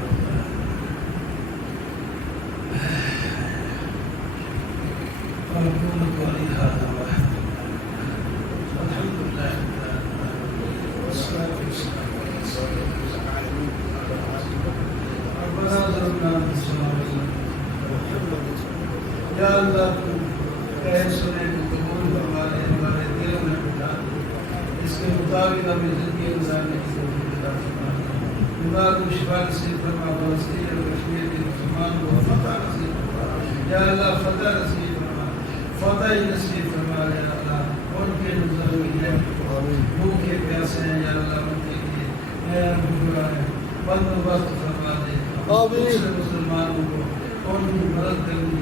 یا اللہ تو کہہ سنے تو قبول فرمانے ہمارے دلوں میں بٹھا دے، اس کے مطابق ہمیں زندگی گزارنے کی توفیق عطا فرما، بیمار کو شفا نصیب فرما، فلسطین اور کشمیر کے مسلمان کو فتح نصیب فرما، یا اللہ فتح نصیب فرما، فتح نصیب فرما، یا اللہ ان کے ضروری ہے بھوکے پیاسے ہیں، یا اللہ ان کے لیے بندوبست فرما دے، مسلمانوں کو ان کی مدد کرنے